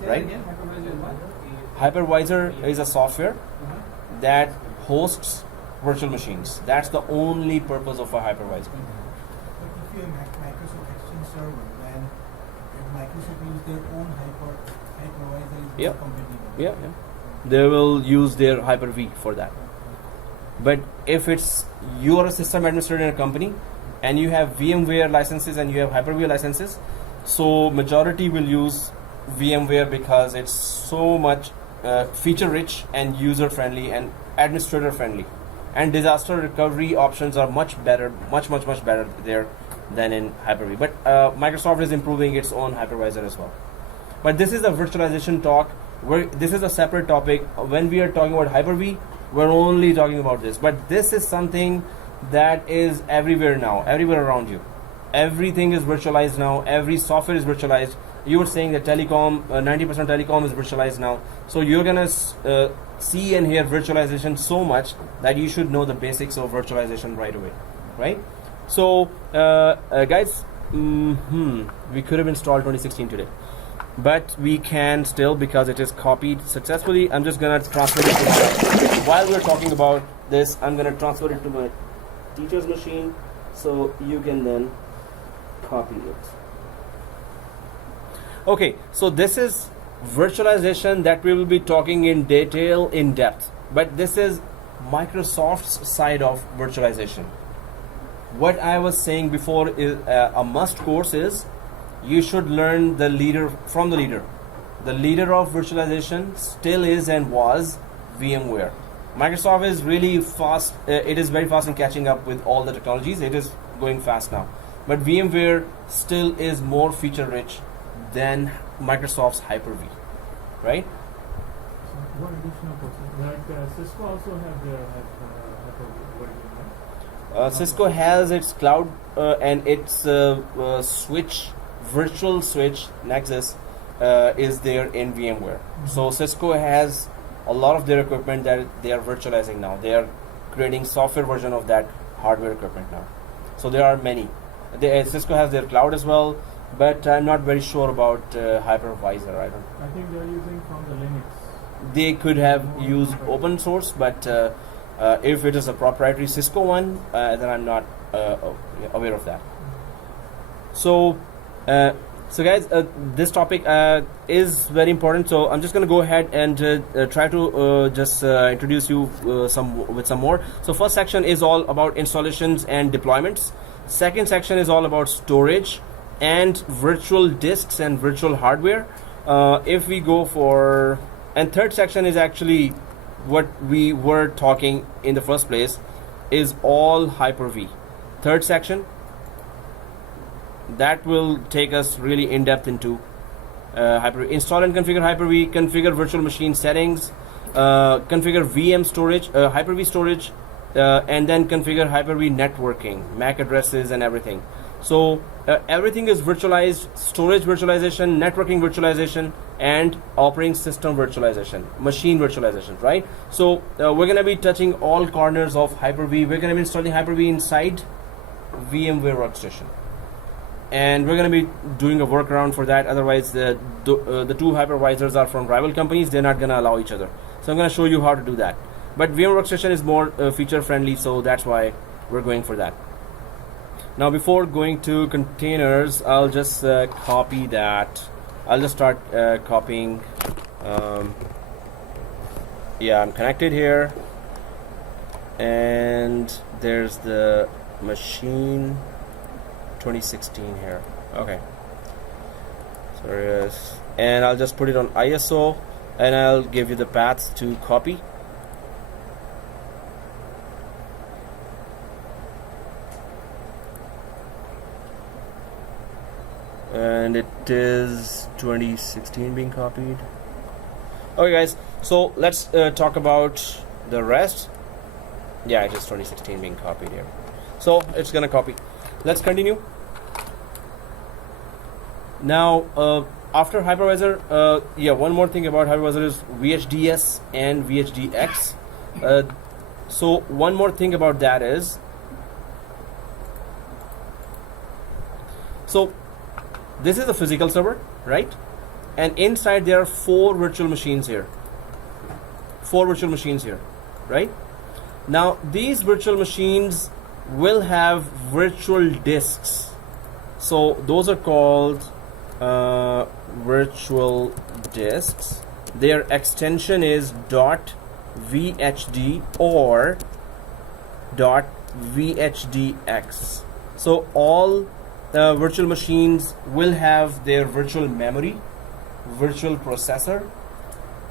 Say Right? that again, hypervisor is what? Hypervisor is a software Uh-huh. that hosts virtual machines. That's the only purpose of a hypervisor. But if you're Microsoft Exchange server, then Microsoft use their own hypervisor is Yeah. completely different. Yeah. They will use their Hyper-V for that. But if you are a system administrator in a company and you have VMware licenses and you have Hyper-V licenses, so majority will use VMware because it's so much feature rich and user friendly and administrator friendly, and disaster recovery options are much better, much better there than in Hyper-V. But Microsoft is improving its own hypervisor as well. But this is a virtualization talk. This is a separate topic. When we are talking about Hyper-V, we're only talking about this. But this is something that is everywhere now, everywhere around you. Everything is virtualized now. Every software is virtualized. You were saying that telecom, 90% telecom is virtualized now. So you're gonna see and hear virtualization so much that you should know the basics of virtualization right away, right? So guys, we could have installed 2016 today, but we can still because it is copied successfully. I'm just gonna transfer it to while we're talking about this, I'm gonna transfer it to my teacher's machine so you can then copy it. Okay, so this is virtualization that we will be talking in detail, in depth, but this is Microsoft's side of virtualization. What I was saying before is a must course is you should learn the leader from the leader. The leader of virtualization still is and was VMware. Microsoft is really fast. It is very fast in catching up with all the technologies. It is going fast now. But VMware still is more feature rich than Microsoft's Hyper-V, right? So one additional question. Like Cisco also have their Hyper-V, right? Cisco has its cloud and its switch, virtual switch Nexus is there in VMware. So Cisco has a lot of their equipment that they are virtualizing now. They are creating software version of that hardware equipment now. So there are many. Cisco has their cloud as well, but I'm not very sure about Hypervisor. I think they are using from the Linux. They could have used open source, but If it is a proprietary Cisco one, then I'm not aware of that. So, guys, this topic is very important. So I'm just going to go ahead and try to just introduce you with some more. So first section is all about installations and deployments. Second section is all about storage and virtual disks and virtual hardware. If we go for, and third section is actually what we were talking in the first place, is all Hyper-V. Third section, that will take us really in depth into Hyper-V. Install and configure Hyper-V, configure virtual machine settings, configure VM storage, Hyper-V storage, and then configure Hyper-V networking, MAC addresses and everything. So everything is virtualized: storage virtualization, networking virtualization, and operating system virtualization, machine virtualization, right? So we're going to be touching all corners of Hyper-V. We're going to be installing Hyper-V inside VMware Workstation, and we're going to be doing a workaround for that. Otherwise, the two hypervisors are from rival companies. They're not going to allow each other. So I'm going to show you how to do that. But VMware Workstation is more feature friendly, so that's why we're going for that. Now, before going to containers, I'll just copy that. I'll just start copying. Yeah, I'm connected here, and there's the machine 2016 here. Okay, so there is, and I'll just put it on ISO, and I'll give you the path to copy. And it is 2016 being copied. Okay, guys, so let's talk about the rest. Yeah, it is 2016 being copied here. So it's gonna copy. Let's continue. Now, after hypervisor, yeah, one more thing about hypervisor is VHDS and VHDX. So one more thing about that is, so this is a physical server, right? And inside there are 4 virtual machines here. 4 virtual machines here, right? Now these virtual machines will have virtual disks. So those are called virtual disks. Their extension is .vhd or .vhdx. So all virtual machines will have their virtual memory, virtual processor,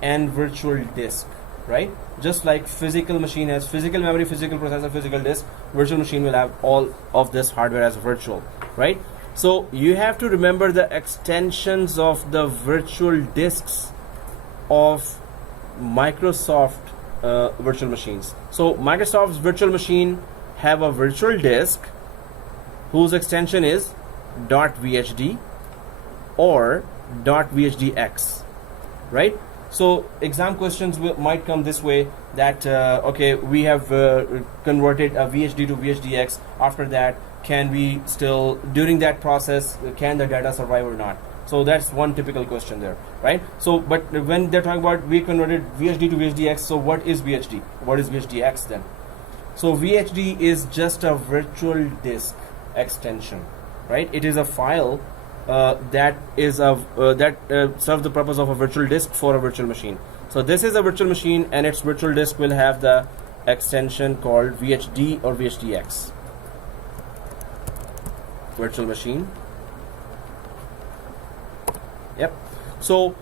and virtual disk, right? Just like physical machine has physical memory, physical processor, physical disk, virtual machine will have all of this hardware as virtual, right? So you have to remember the extensions of the virtual disks of Microsoft virtual machines. So Microsoft's virtual machine have a virtual disk whose extension is .vhd or .vhdx, right? So exam questions might come this way, that okay, we have converted a VHD to VHDX. After that, can we still, during that process, can the data survive or not? So that's one typical question there, right? So, but when they're talking about we converted VHD to VHDX, so what is VHD? What is VHDX then? So VHD is just a virtual disk extension, right? It is a file that is serves the purpose of a virtual disk for a virtual machine. So this is a virtual machine, and its virtual disk will have the extension called VHD or VHDX. Virtual machine. Yep. So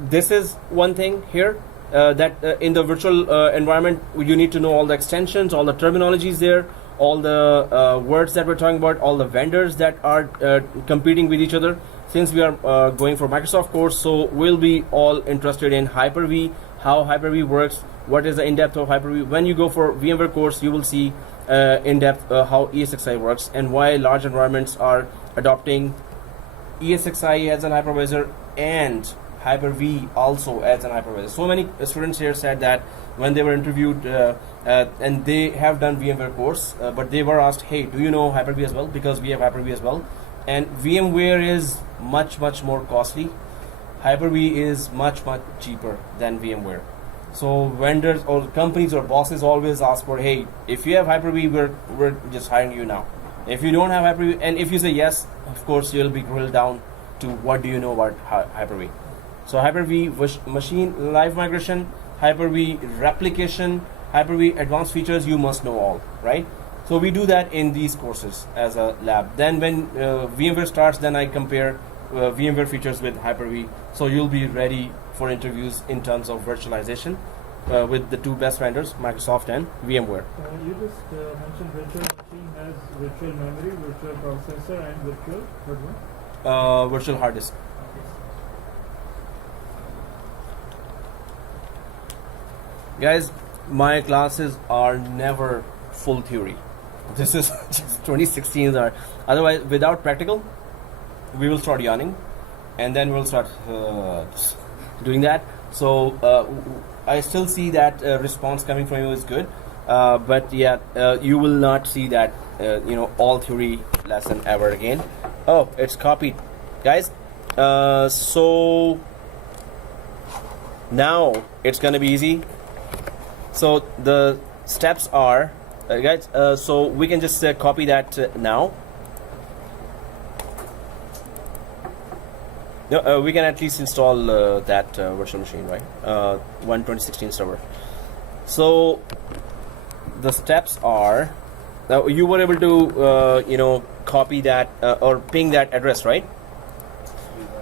this is one thing here, that in the virtual environment you need to know all the extensions, all the terminologies there, all the words that we're talking about, all the vendors that are competing with each other. Since we are going for Microsoft course, so we'll be all interested in Hyper-V, how Hyper-V works, what is the in-depth of Hyper-V. When you go for VMware course, you will see in-depth how ESXi works and why large environments are adopting ESXi as an hypervisor and Hyper-V also as an hypervisor. So many students here said that when they were interviewed and they have done VMware course, but they were asked, hey, do you know Hyper-V as well? Because we have Hyper-V as well. And VMware is much more costly. Hyper-V is much cheaper than VMware. So vendors or companies or bosses always ask for, hey, if you have Hyper-V, we're just hiring you now. If you don't have Hyper-V, and if you say yes, of course you'll be drilled down to what do you know about Hyper-V. So Hyper-V machine live migration, Hyper-V replication, Hyper-V advanced features, you must know all, right? So we do that in these courses as a lab. Then when VMware starts, then I compare VMware features with Hyper-V. So you'll be ready for interviews in terms of virtualization with the two best vendors, Microsoft and VMware. You just mentioned virtual machine has virtual memory, virtual processor, and virtual what one? Virtual hard disk. Guys, my classes are never full theory. This is just 2016 are. Otherwise, without practical, we will start yawning, and then we'll start doing that. So I still see that response coming from you is good, but yeah, you will not see that all theory lesson ever again. Oh, it's copied, guys. So now it's gonna be easy. So the steps are, guys. So we can just copy that now. No, we can at least install that virtual machine, right? 2016 server. So the steps are, now you were able to copy that or ping that address, right?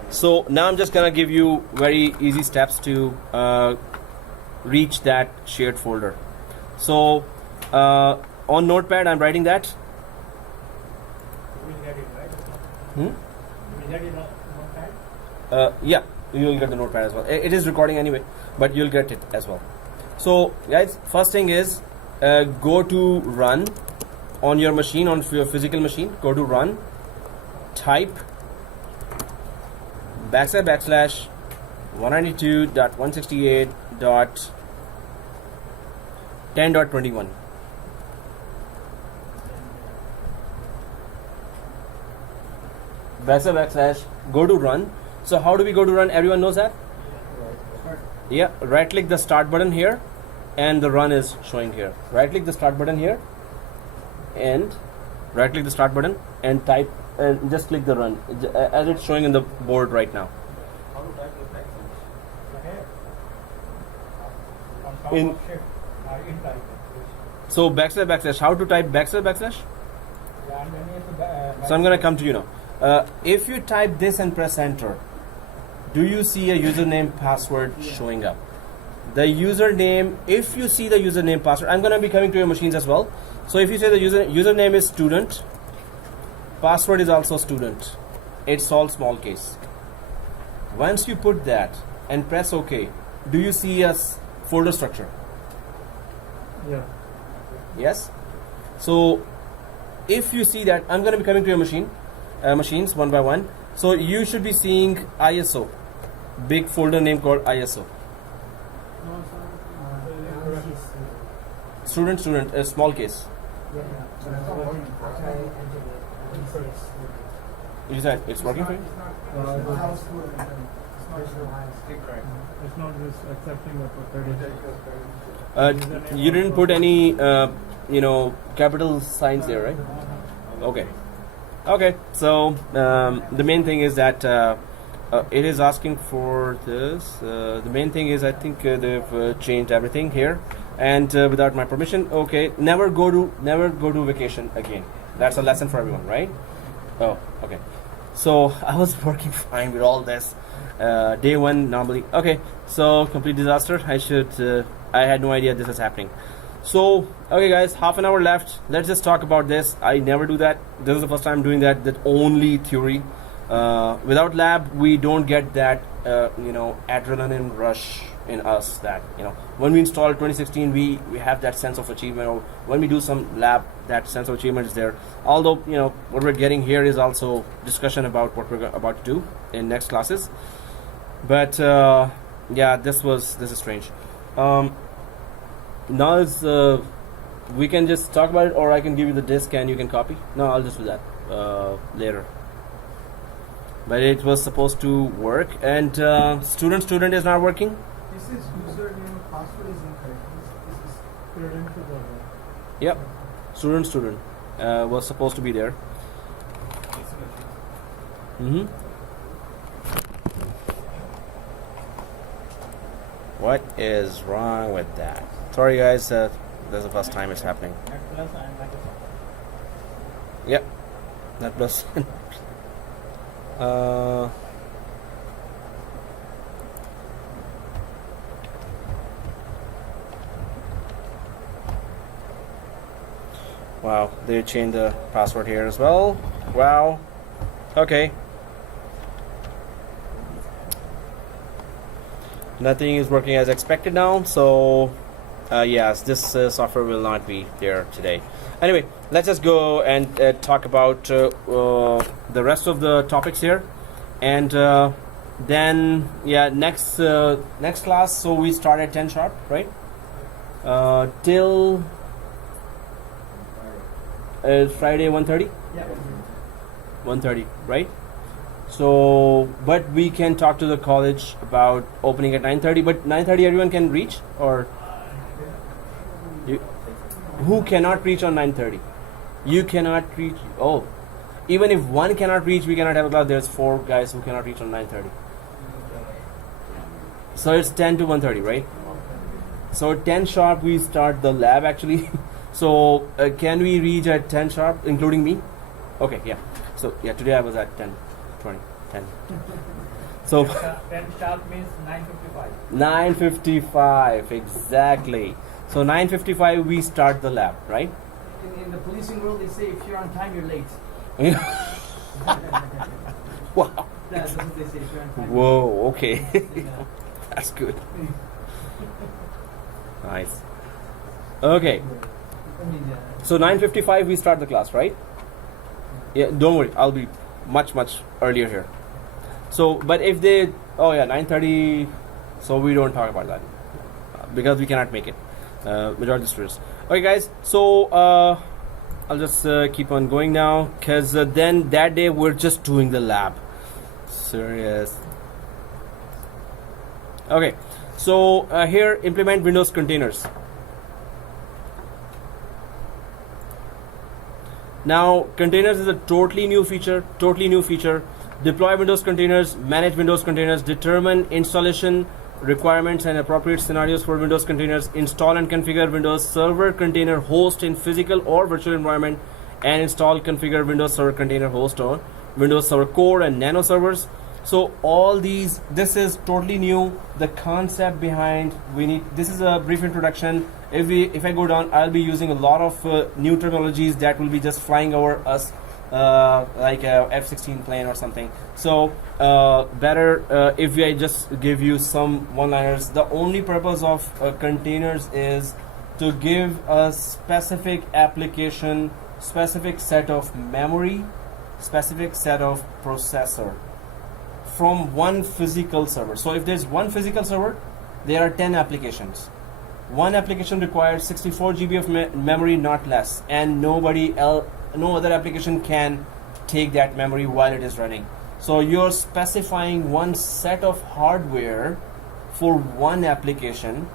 So now I'm just gonna give you very easy steps to reach that shared folder. So on Notepad, I'm writing that. We get it, right? We get it on Notepad? Yeah, you'll get the Notepad as well. It is recording anyway, but you'll get it as well. So guys, first thing is go to run on your machine, on your physical machine. Go to run, type // 192.168.10.21. / go to run. So how do we go to run? Everyone knows that? Yeah, right click the start button here, and the run is showing here. Right click the start button here, and right click the start button and type, and just click the run as it's showing in the board right now. How to type the text? In so // how to type // so I'm gonna come to you now. If you type this and press enter, do you see a username password showing up? The username, if you see the username password, I'm gonna be coming to your machines as well. So if you say the username is student, password is also student, it's all small case. Once you put that and press OK, do you see a folder structure? Yeah. Yes. So if you see that, I'm going to be coming to your machines one by one. So you should be seeing ISO, big folder name called ISO. Student, a small case. You said it's working for you? It's not just accepting the You didn't put any, capital signs there, right? Okay. Okay. So the main thing is that it is asking for this. The main thing is I think they've changed everything here, and without my permission. Okay. Never go to vacation again. That's a lesson for everyone, right? Oh, okay. So I was working fine with all this. Day one normally. Okay, so complete disaster. I had no idea this is happening. So, okay guys, half an hour left. Let's just talk about this. I never do that. This is the first time doing that only theory. Without lab, we don't get that, adrenaline rush in us that, when we install 2016, we have that sense of achievement, or when we do some lab, that sense of achievement is there. Although, what we're getting here is also discussion about what we're about to do in next classes. But, yeah, this is strange. Now is, we can just talk about it, or I can give you the disk and you can copy. No, I'll just do that later. But it was supposed to work, and student is not working. This is username and password credentials are there. Yep. Student was supposed to be there. Mm-hmm. What is wrong with that? Sorry guys, this is the first time it's happening. Netplus and Microsoft. Yep. Netplus. Wow, they changed the password here as well. Wow. Okay. Nothing is working as expected now, so yes, this software will not be there today. Anyway, let's just go and talk about the rest of the topics here, and then next class. So we start at 10 sharp, right? Till Friday 1:30. Yeah. 1:30, right? So, but we can talk to the college about opening at 9:30. But 9:30, everyone can reach, or who cannot reach on 9:30? You cannot reach. Oh, even if one cannot reach, we cannot have a class. There's 4 guys who cannot reach on 9:30. So it's 10 to 1:30, right? So 10 sharp we start the lab actually. So can we reach at 10 sharp, including me? Okay, yeah. So yeah, today I was at 10. 20, 10. So 10 sharp means 9:55. 9:55 exactly. So 9:55 we start the lab, right? In the policing world, they say if you're on time, you're late. Wow. That's what they say. If you're on time. Whoa. Okay. Yeah. That's good. Nice. Okay. So 9:55 we start the class, right? Yeah. Don't worry. I'll be much earlier here. So, but if they, 9:30, so we don't talk about that because we cannot make it. Majority of the students. Okay, guys. So I'll just keep on going now, because then that day we're just doing the lab. Serious. Okay. So here, implement Windows containers. Now, containers is a totally new feature. Deploy Windows containers, manage Windows containers, determine installation requirements and appropriate scenarios for Windows containers, install and configure Windows Server container host in physical or virtual environment, and install, configure Windows Server container host on Windows Server Core and Nano servers. So all these, this is totally new. The concept behind, this is a brief introduction. If I go down, I'll be using a lot of new terminologies that will be just flying over us, like a F-16 plane or something. So better if I just give you some one-liners. The only purpose of containers is to give a specific application, specific set of memory, specific set of processor from one physical server. So if there's one physical server, there are 10 applications. One application requires 64 GB of memory, not less, and no other application can take that memory while it is running. So you're specifying one set of hardware for one application,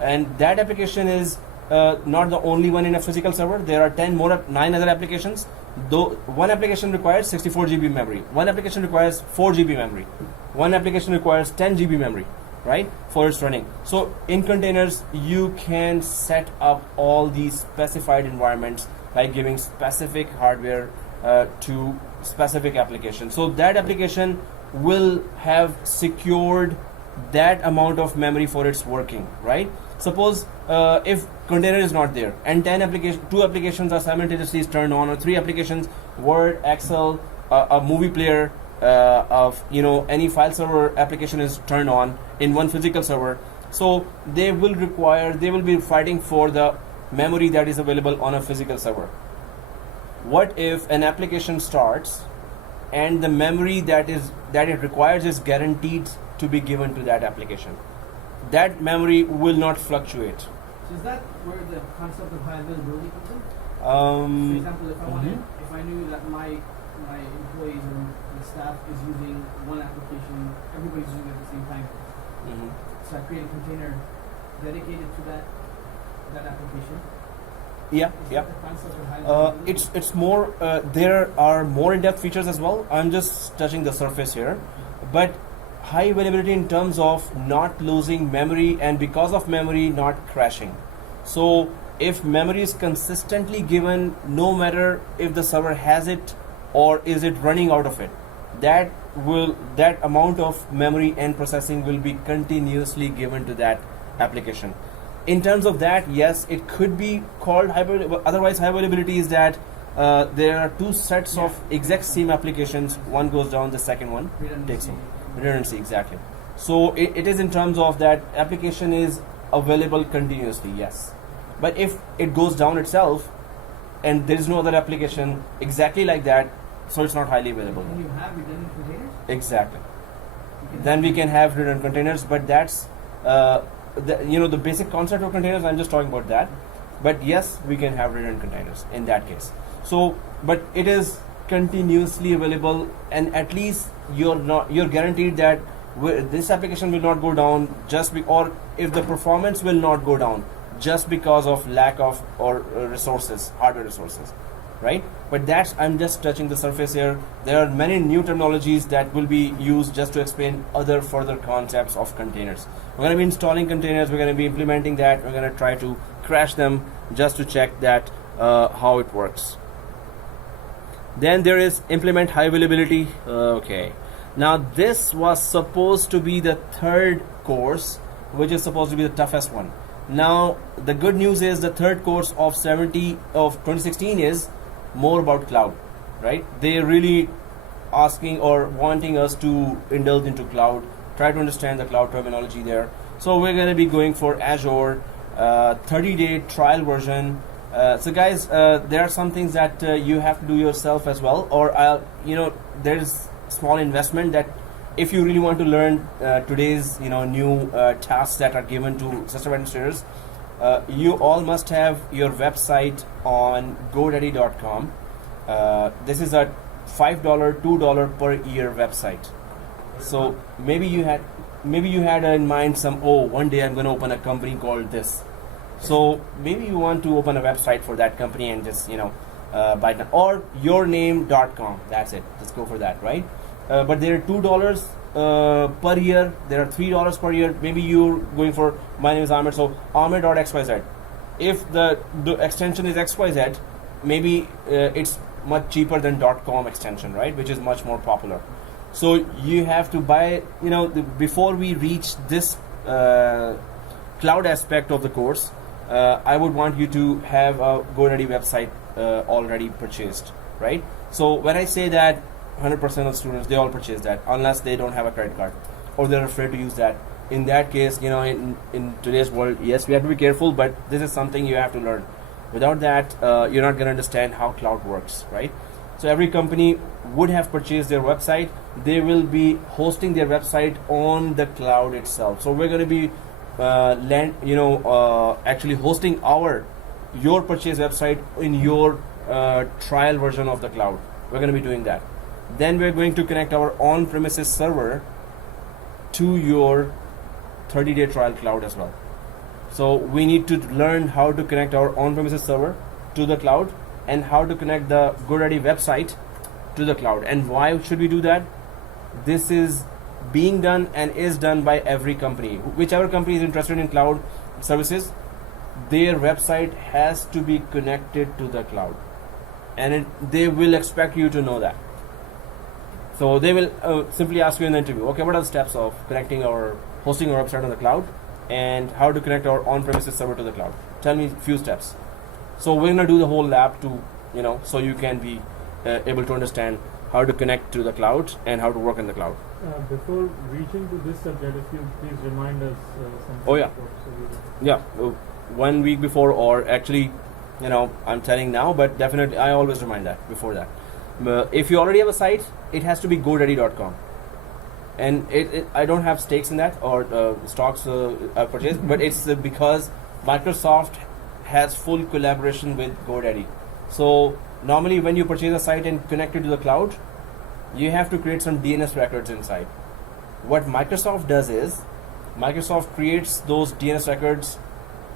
and that application is not the only one in a physical server. There are 9 other applications. Though one application requires 64 GB memory, one application requires 4 GB memory, one application requires 10 GB memory, right, for its running. So in containers, you can set up all these specified environments by giving specific hardware to specific application. So that application will have secured that amount of memory for its working, right? Suppose if container is not there and 2 applications are simultaneously turned on, or 3 applications, Word, Excel, a movie player, of any file server application is turned on in one physical server. So they will be fighting for the memory that is available on a physical server. What if an application starts and the memory that it requires is guaranteed to be given to that application? That memory will not fluctuate. So is that where the concept of high availability comes in? For example, if I knew that my employees or the staff is using one application, everybody's using it at the same time. So I create a container dedicated to that that application? Yeah, Is yeah. that the concept of high availability? It's more. There are more in-depth features as well. I'm just touching the surface here, but high availability in terms of not losing memory and because of memory not crashing. So if memory is consistently given, no matter if the server has it or is it running out of it, that amount of memory and processing will be continuously given to that application. In terms of that, yes, it could be called hyper. Otherwise, high availability is that there are two sets of exact same applications. One goes down, the second one takes over. Redundancy, exactly. So it is in terms of that application is available continuously, yes. But if it goes down itself and there is no other application exactly like that, so it's not highly available. When you have redundant containers, Exactly. you can Then we can have redundant containers, but that's the basic concept of containers. I'm just talking about that. But yes, we can have redundant containers in that case. So, but it is continuously available, and at least you're guaranteed that this application will not go down or if the performance will not go down just because of lack of resources, hardware resources, right? But that's, I'm just touching the surface here. There are many new terminologies that will be used just to explain other further concepts of containers. We're going to be installing containers. We're going to be implementing that. We're going to try to crash them just to check that how it works. Then there is implement high availability. Okay. Now this was supposed to be the third course, which is supposed to be the toughest one. Now the good news is the third course of 2016 is more about cloud, right? They're really asking or wanting us to indulge into cloud, try to understand the cloud terminology there. So we're going to be going for Azure 30-day trial version. So guys, there are some things that you have to do yourself as well, or there's small investment that if you really want to learn today's new tasks that are given to system administrators, you all must have your website on godaddy.com. This is a $5, $2 per year website. So maybe you had in mind one day I'm going to open a company called this. So maybe you want to open a website for that company and just buy it, or yourname.com. That's it. Let's go for that, right? But there are $2 per year. There are $3 per year. Maybe you're going for, my name is Ahmed, so Ahmed.xyz. If the extension is XYZ, maybe it's much cheaper than .com extension, right? Which is much more popular. So you have to buy, before we reach this cloud aspect of the course, I would want you to have a GoDaddy website already purchased, right? So when I say that 100% of students, they all purchase that unless they don't have a credit card or they're afraid to use that. In that case, in today's world, yes, we have to be careful, but this is something you have to learn. Without that, you're not going to understand how cloud works, right? So every company would have purchased their website. They will be hosting their website on the cloud itself. So we're going to be actually hosting your purchase website in your trial version of the cloud. We're going to be doing that. Then we're going to connect our on-premises server to your 30-day trial cloud as well. So we need to learn how to connect our on-premises server to the cloud and how to connect the GoDaddy website to the cloud. And why should we do that? This is being done and is done by every company. Whichever company is interested in cloud services, their website has to be connected to the cloud. And they will expect you to know that. So they will simply ask you in the interview, okay, what are the steps of hosting our website on the cloud and how to connect our on-premises server to the cloud? Tell me a few steps. So we're going to do the whole lab to, so you can be able to understand how to connect to the cloud and how to work in the cloud. Before reaching to this subject, if you please remind us something. Oh, yeah. Yeah, 1 week before, or actually, I'm telling now, but definitely I always remind that before that. If you already have a site, it has to be godaddy.com. And I don't have stakes in that or stocks purchased, but it's because Microsoft has full collaboration with GoDaddy. So normally when you purchase a site and connect it to the cloud, you have to create some DNS records inside. What Microsoft does is, Microsoft creates those DNS records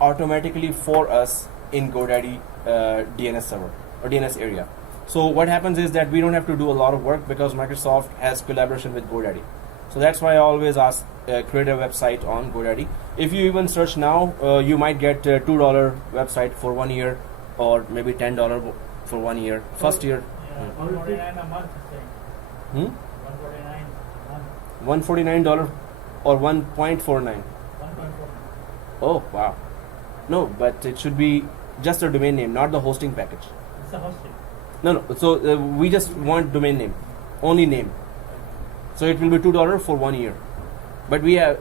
automatically for us in GoDaddy DNS server or DNS area. So what happens is that we don't have to do a lot of work because Microsoft has collaboration with GoDaddy. So that's why I always ask create a website on GoDaddy. If you even search now, you might get a $2 website for 1 year, or maybe $10 for 1 year. First year, Yeah, 149 a month, saying. hmm? 149 a month. $149 or 1.49. 1.4. Oh wow, no, but it should be just a domain name, not the hosting package. It's a hosting. No. So we just want domain name, only name. So it will be $2 for 1 year. But we have,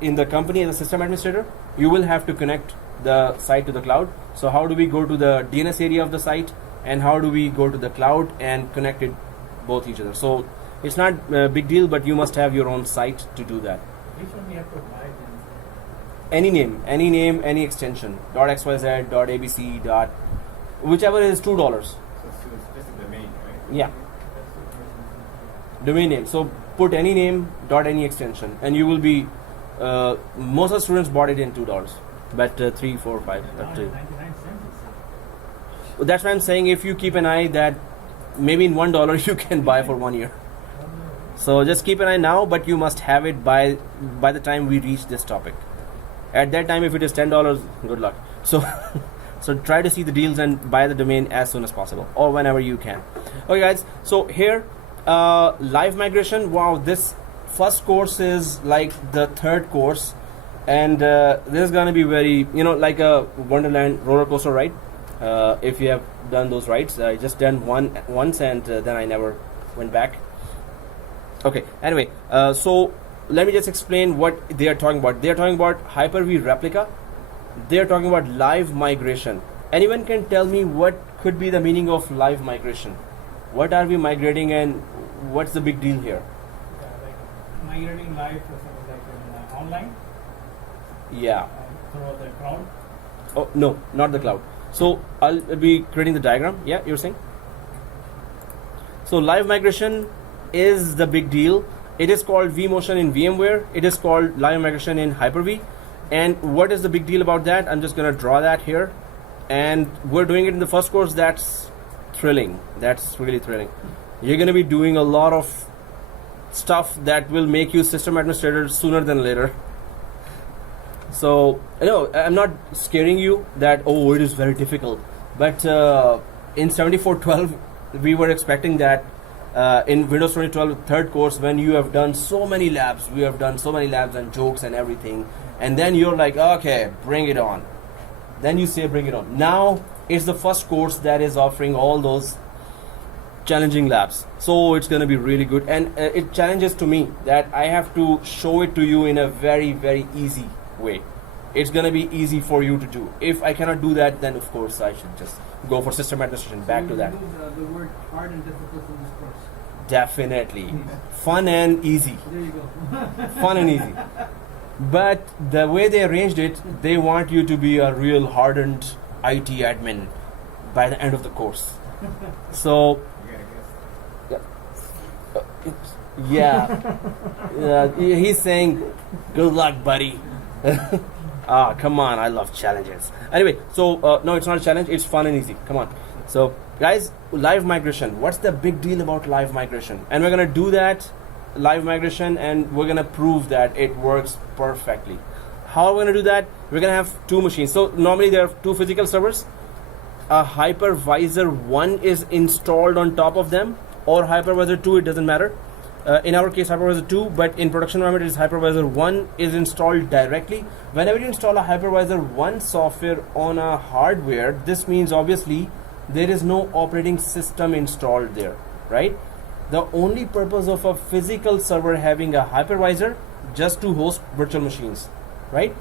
in the company as a system administrator, you will have to connect the site to the cloud. So how do we go to the DNS area of the site, and how do we go to the cloud and connect it both each other? So it's not a big deal, but you must have your own site to do that. Which one we have to buy then? Any name, any extension. .xyz, .abc, whichever is $2. So it's just a domain, right? Yeah. Domain name. So put any name, any extension, and you will be. Most of the students bought it in $2, but 3, 4, 5. Now Up it's to. 99 cents. That's why I'm saying if you keep an eye that maybe in $1 you can buy for 1 year. So just keep an eye now, but you must have it by the time we reach this topic. At that time, if it is $10, good luck. So. So try to see the deals and buy the domain as soon as possible, or whenever you can. Okay, guys. So here, live migration. Wow, this first course is like the third course, and this is gonna be very, like a Wonderland roller coaster ride. If you have done those rides, I just done one once, and then I never went back. Okay. Anyway, so let me just explain what they are talking about. They are talking about Hyper-V replica. They are talking about live migration. Anyone can tell me what could be the meaning of live migration? What are we migrating, and what's the big deal here? Yeah, like migrating live to something like online Yeah. through the cloud. Oh no, not the cloud. So I'll be creating the diagram. Yeah, you're saying? So live migration is the big deal. It is called vMotion in VMware. It is called live migration in Hyper-V. And what is the big deal about that? I'm just going to draw that here. And we're doing it in the first course. That's thrilling. That's really thrilling. You're going to be doing a lot of stuff that will make you system administrators sooner than later. So, I'm not scaring you that, oh, it is very difficult. But in 7412, we were expecting that in Windows 2012 third course, when you have done so many labs, we have done so many labs and jokes and everything. And then you're like, okay, bring it on. Then you say, bring it on. Now it's the first course that is offering all those challenging labs. So it's going to be really good. And it challenges to me that I have to show it to you in a very, very easy way. It's going to be easy for you to do. If I cannot do that, then of course I should just go for system administration. Back to that. Use the word hard and difficult in this course. Definitely. Fun and easy. There you go. Fun and easy. But the way they arranged it, they want you to be a real hardened IT admin by the end of the course. So, yeah, he's saying, good luck, buddy. Come on, I love challenges. Anyway, so no, it's not a challenge, it's fun and easy. Come on. So, guys, live migration. What's the big deal about live migration? And we're going to do that. Live migration, and we're gonna prove that it works perfectly. How are we gonna do that? We're gonna have two machines. So normally there are two physical servers. A Hypervisor 1 is installed on top of them, or Hypervisor 2, it doesn't matter. In our case Hypervisor 2, but in production environment it is Hypervisor 1 is installed directly. Whenever you install a Hypervisor 1 software on a hardware, this means obviously there is no operating system installed there, right? The only purpose of a physical server having a hypervisor just to host virtual machines, right?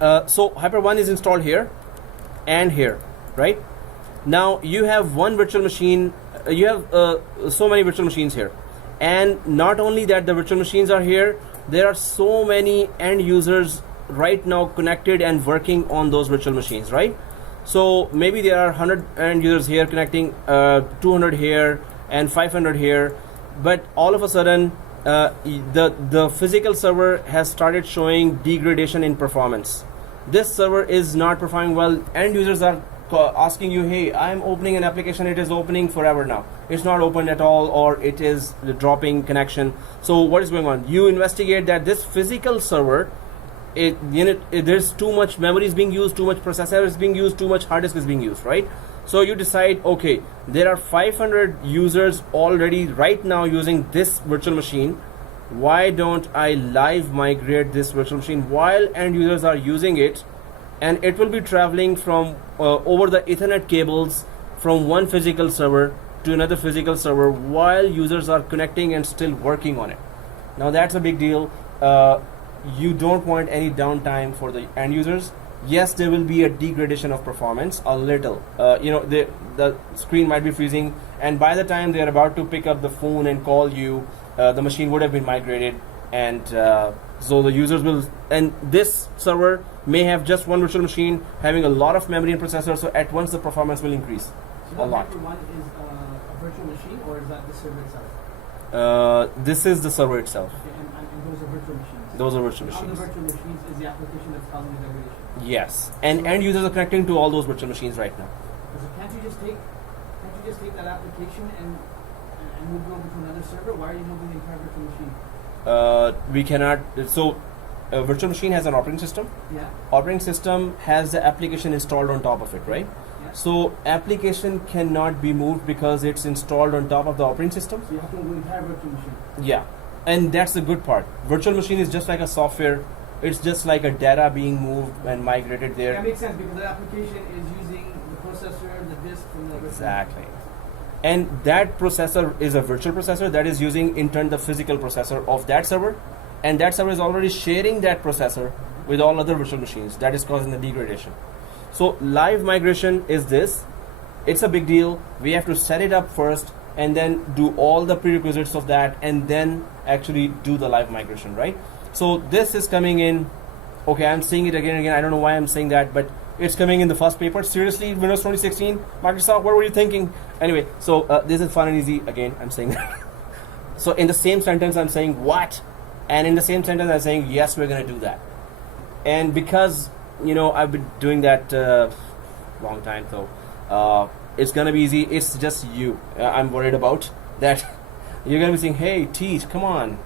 So Hyper 1 is installed here and here, right? Now you have one virtual machine. You have so many virtual machines here, and not only that, the virtual machines are here. There are so many end users right now connected and working on those virtual machines, right? So maybe there are 100 end users here connecting, 200 here, and 500 here, but all of a sudden the physical server has started showing degradation in performance. this server is not performing well. End users are asking you, hey, I'm opening an application, it is opening forever now. It's not open at all, or it is dropping connection. So what is going on? You investigate that this physical server, there's too much memory is being used, too much processor is being used, too much hard disk is being used, right? So you decide, okay, there are 500 users already right now using this virtual machine. Why don't I live migrate this virtual machine while end users are using it? And it will be traveling from over the Ethernet cables from one physical server to another physical server while users are connecting and still working on it. Now that's a big deal. You don't want any downtime for the end users. Yes, there will be a degradation of performance, a little. The screen might be freezing, and by the time they are about to pick up the phone and call you, the machine would have been migrated, and so the users will. And this server may have just one virtual machine having a lot of memory and processor, so at once the performance will increase So a lot. Hyper-1 is a virtual machine, or is that the server itself? This is the server itself. Okay, and those are virtual machines. Those are virtual On the machines. virtual machines is the application that's causing the degradation. Yes, and end users are connecting to all those virtual machines right now. So can't you just take that application and move it over to another server? Why are you moving the entire virtual machine? We cannot. So, a virtual machine has an operating system. Yeah. Operating system has the application installed on top of it, right? Yeah. So, application cannot be moved because it's installed on top of the operating system. So you have to move the entire virtual machine. Yeah, and that's the good part. Virtual machine is just like a software. It's just like a data being moved and migrated there. That makes sense because the application is using the processor, the disk from the virtual Exactly. And that processor is a virtual processor that is using in turn the physical processor of that server, and that server is already sharing that processor with all other virtual machines. That is causing the degradation. So live migration is this. It's a big deal. We have to set it up first and then do all the prerequisites of that and then actually do the live migration, right? So this is coming in. Okay, I'm saying it again and again. I don't know why I'm saying that, but it's coming in the first paper. Seriously, Windows 2016, Microsoft, what were you thinking? Anyway, so this is fun and easy. Again, I'm saying that. So in the same sentence, I'm saying what? And in the same sentence, I'm saying yes, we're going to do that. And because, I've been doing that long time, so it's going to be easy. It's just you. I'm worried about that. You're going to be saying, hey, Teach, come on.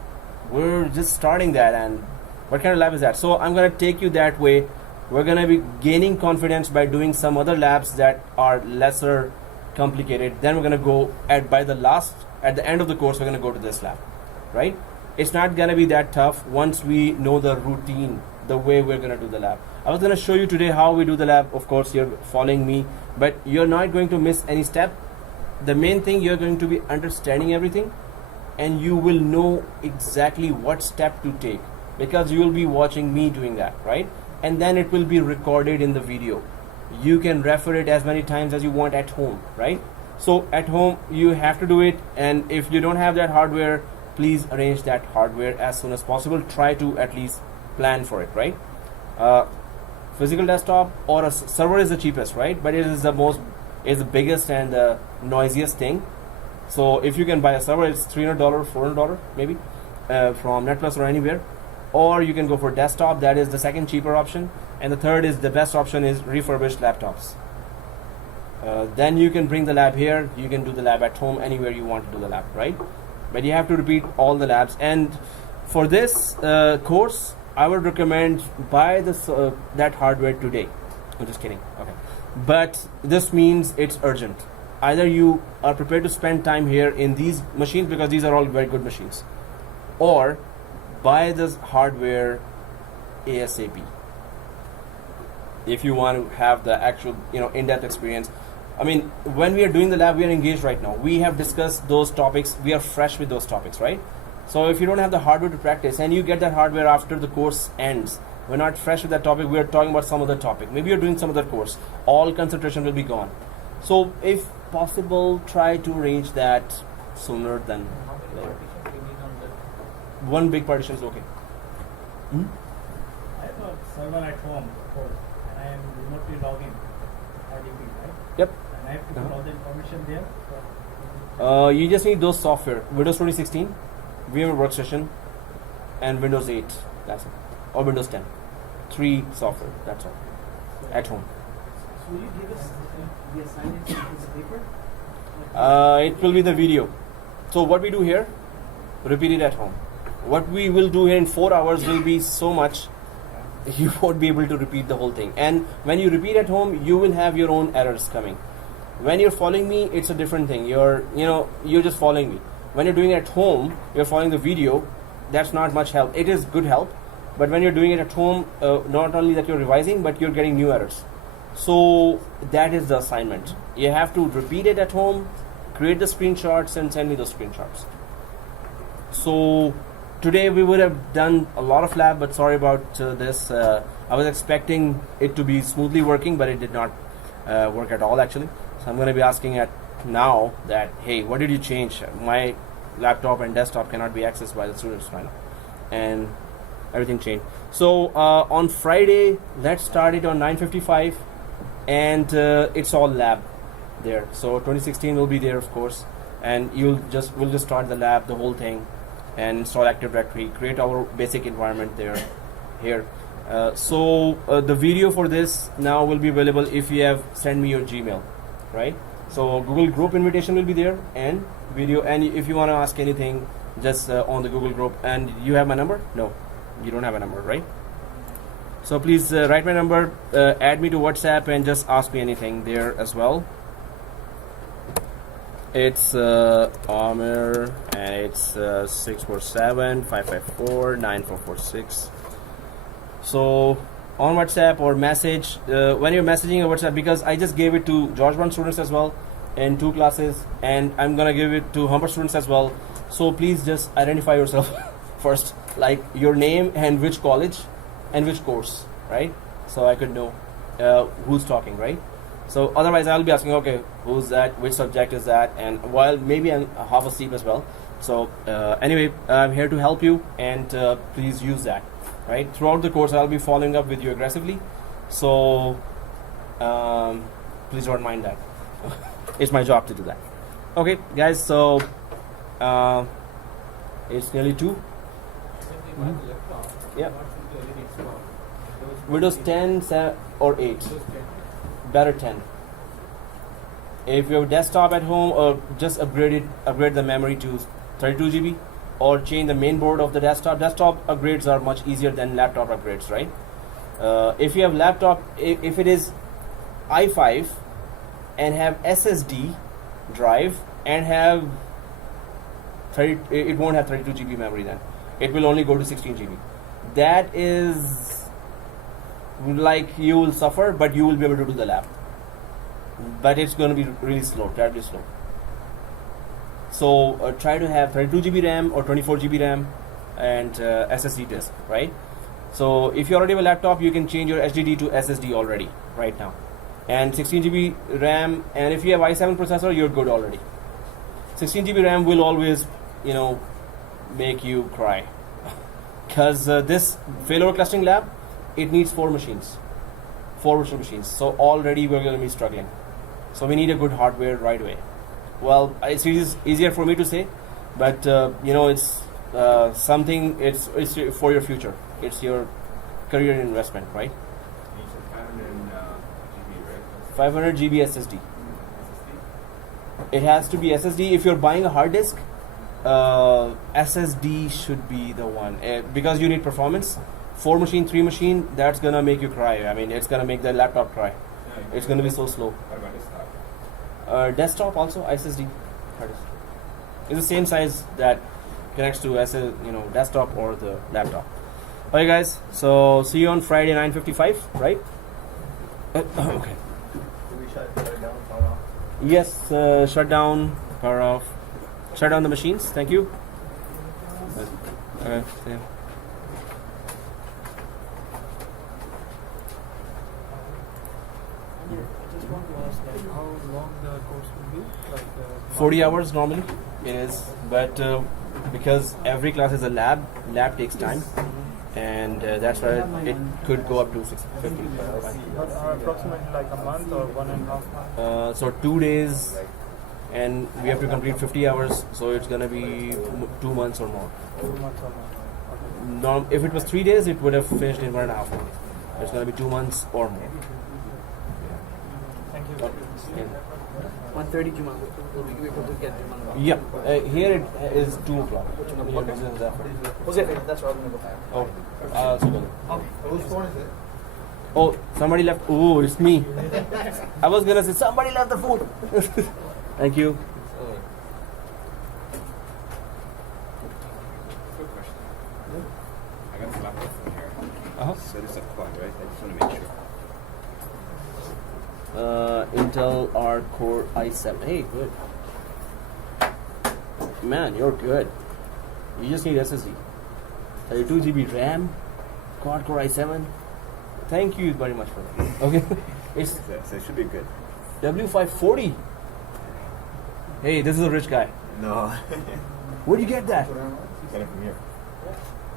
We're just starting that, and what kind of lab is that? So I'm going to take you that way. We're going to be gaining confidence by doing some other labs that are lesser complicated. Then we're going to go at the end of the course, we're going to go to this lab, right? It's not going to be that tough once we know the routine, the way we're going to do the lab. I was going to show you today how we do the lab. Of course, you're following me, but you're not going to miss any step. The main thing, you're going to be understanding everything, and you will know exactly what step to take because you will be watching me doing that, right? And then it will be recorded in the video. You can refer it as many times as you want at home, right? So at home, you have to do it, and if you don't have that hardware, please arrange that hardware as soon as possible. Try to at least plan for it, right? Physical desktop or a server is the cheapest, right? But it is the biggest and the noisiest thing. So if you can buy a server, it's $300, $400 maybe from Netplus or anywhere. Or you can go for desktop. That is the second cheaper option. And the third is the best option is refurbished laptops. Then you can bring the lab here. You can do the lab at home anywhere you want to do the lab, right? But you have to repeat all the labs. And for this course, I would recommend buy that hardware today. I'm just kidding. Okay. But this means it's urgent. Either you are prepared to spend time here in these machines because these are all very good machines, or buy this hardware ASAP if you want to have the actual in-depth experience. I mean, when we are doing the lab, we are engaged right now. We have discussed those topics. We are fresh with those topics, right? So if you don't have the hardware to practice and you get that hardware after the course ends, we're not fresh with that topic. We are talking about some other topic. Maybe you're doing some other course. All concentration will be gone. So if possible, try to arrange that sooner than later. One big partition is okay. I have a server at home, of course, and I am remotely logging RDP, right? Yep. And I have to put all the information there. You just need those software. Windows 2016, VMware Workstation, and Windows 8. That's it. Or Windows 10. 3 software. That's all. At home. So will you give us the assignments on a piece of paper? It will be the video. So what we do here, repeat it at home. What we will do here in 4 hours will be so much, you won't be able to repeat the whole thing. And when you repeat at home, you will have your own errors coming. When you're following me, it's a different thing. You're just following me. When you're doing it at home, you're following the video. That's not much help. It is good help, but when you're doing it at home, not only that you're revising, but you're getting new errors. So that is the assignment. You have to repeat it at home, create the screenshots, and send me those screenshots. So today we would have done a lot of lab, but sorry about this. I was expecting it to be smoothly working, but it did not work at all actually. So I'm going to be asking at now that, hey, what did you change? My laptop and desktop cannot be accessed by the students right now, and everything changed. So on Friday, let's start it on 9:55, and it's all lab there. So 2016 will be there, of course, and we'll just start the lab, the whole thing, and install Active Directory, create our basic environment there, here. So the video for this now will be available if you have sent me your Gmail, right? So Google group invitation will be there, and video, and if you want to ask anything, just on the Google group. And you have my number? No, you don't have a number, right? So please write my number, add me to WhatsApp, and just ask me anything there as well. It's Amir, and it's 647-554-9446. So on WhatsApp or message, when you're messaging on WhatsApp, because I just gave it to George 1 students as well in 2 classes, and I'm gonna give it to Humber students as well. So please just identify yourself first, like your name and which college and which course, right? So I could know who's talking, right? So otherwise I'll be asking, okay, who's that, which subject is that, and while maybe I'm half asleep as well. So anyway, I'm here to help you, and please use that, right? Throughout the course I'll be following up with you aggressively, so please don't mind that. It's my job to do that. Okay guys, so it's nearly 2. Yeah. Windows 10 or 8. Better 10. If you have a desktop at home, just upgrade the memory to 32 GB, or change the main board of the desktop. Desktop upgrades are much easier than laptop upgrades, right? If you have laptop, if it is i5 and have SSD drive and have 30, it won't have 32 GB memory then. It will only go to 16 GB. That is like, you will suffer, but you will be able to do the lab. But it's going to be really slow, terribly slow. So try to have 32 GB RAM or 24 GB RAM and SSD disk, right? So if you already have a laptop, you can change your HDD to SSD already right now, and 16 GB RAM. And if you have i7 processor, you're good already. 16 GB RAM will always, make you cry, because this failover clustering lab, it needs 4 machines, 4 virtual machines. So already we're going to be struggling. So we need a good hardware right away. Well, it's easier for me to say, but it's something. It's for your future. It's your career investment, right? You said 500 GB, right? 500 GB SSD. It has to be SSD. If you're buying a hard disk, SSD should be the one, because you need performance. 4 machine, 3 machine, that's gonna make you cry. I mean, it's gonna make the laptop cry. It's gonna be so slow. What about desktop? Desktop also SSD hard disk. It's the same size that connects to desktop or the laptop. Okay guys, so see you on Friday 9:55, right? Okay. Do we shut it down, power off? Yes, shut down, power off, shut down the machines. Thank you. Okay, see you. I just want to ask, like, how long the course will be? Like 40 hours normally it is, but because every class is a lab takes time, and that's why it could go up to 650. But approximately like a month or 1.5 months? So 2 days, and we have to complete 50 hours, so it's gonna be 2 months or more. 2 months or more. Okay. If it was 3 days, it would have finished in 1.5 months. It's gonna be 2 months or more. Thank you. Okay. 1:30 Juma. Will we be able to get them on? Yeah, here it is 2 o'clock. Here it is in Zephyr. Okay, that's where I'm gonna go. Oh, I'll also go there. Whose phone is it? Oh, somebody left. Oh, it's me. I was gonna say somebody left the food. Thank you. Quick question. I got this laptop from here. Uh-huh. So this is a quad, right? I just want to make sure. Intel R Core i7. Hey, good. Man, you're good. You just need SSD. 32 GB RAM, quad core i7. Thank you very much for that. Okay, it's So it should be good. W540. Hey, this is a rich guy. No. Where'd you get that? Get it from here.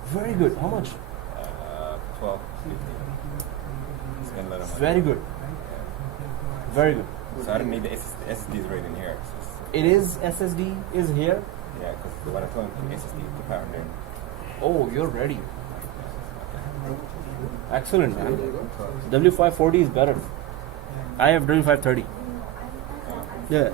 Very good. How much? 12, 15. It's gonna let them Very good. Very good. So I don't need the SSDs right in here. It's just, It is SSD is here. yeah, because the one I told him, the SSD, the power in. Oh, you're ready. Excellent, man. W540 is better. I have W530. Yeah.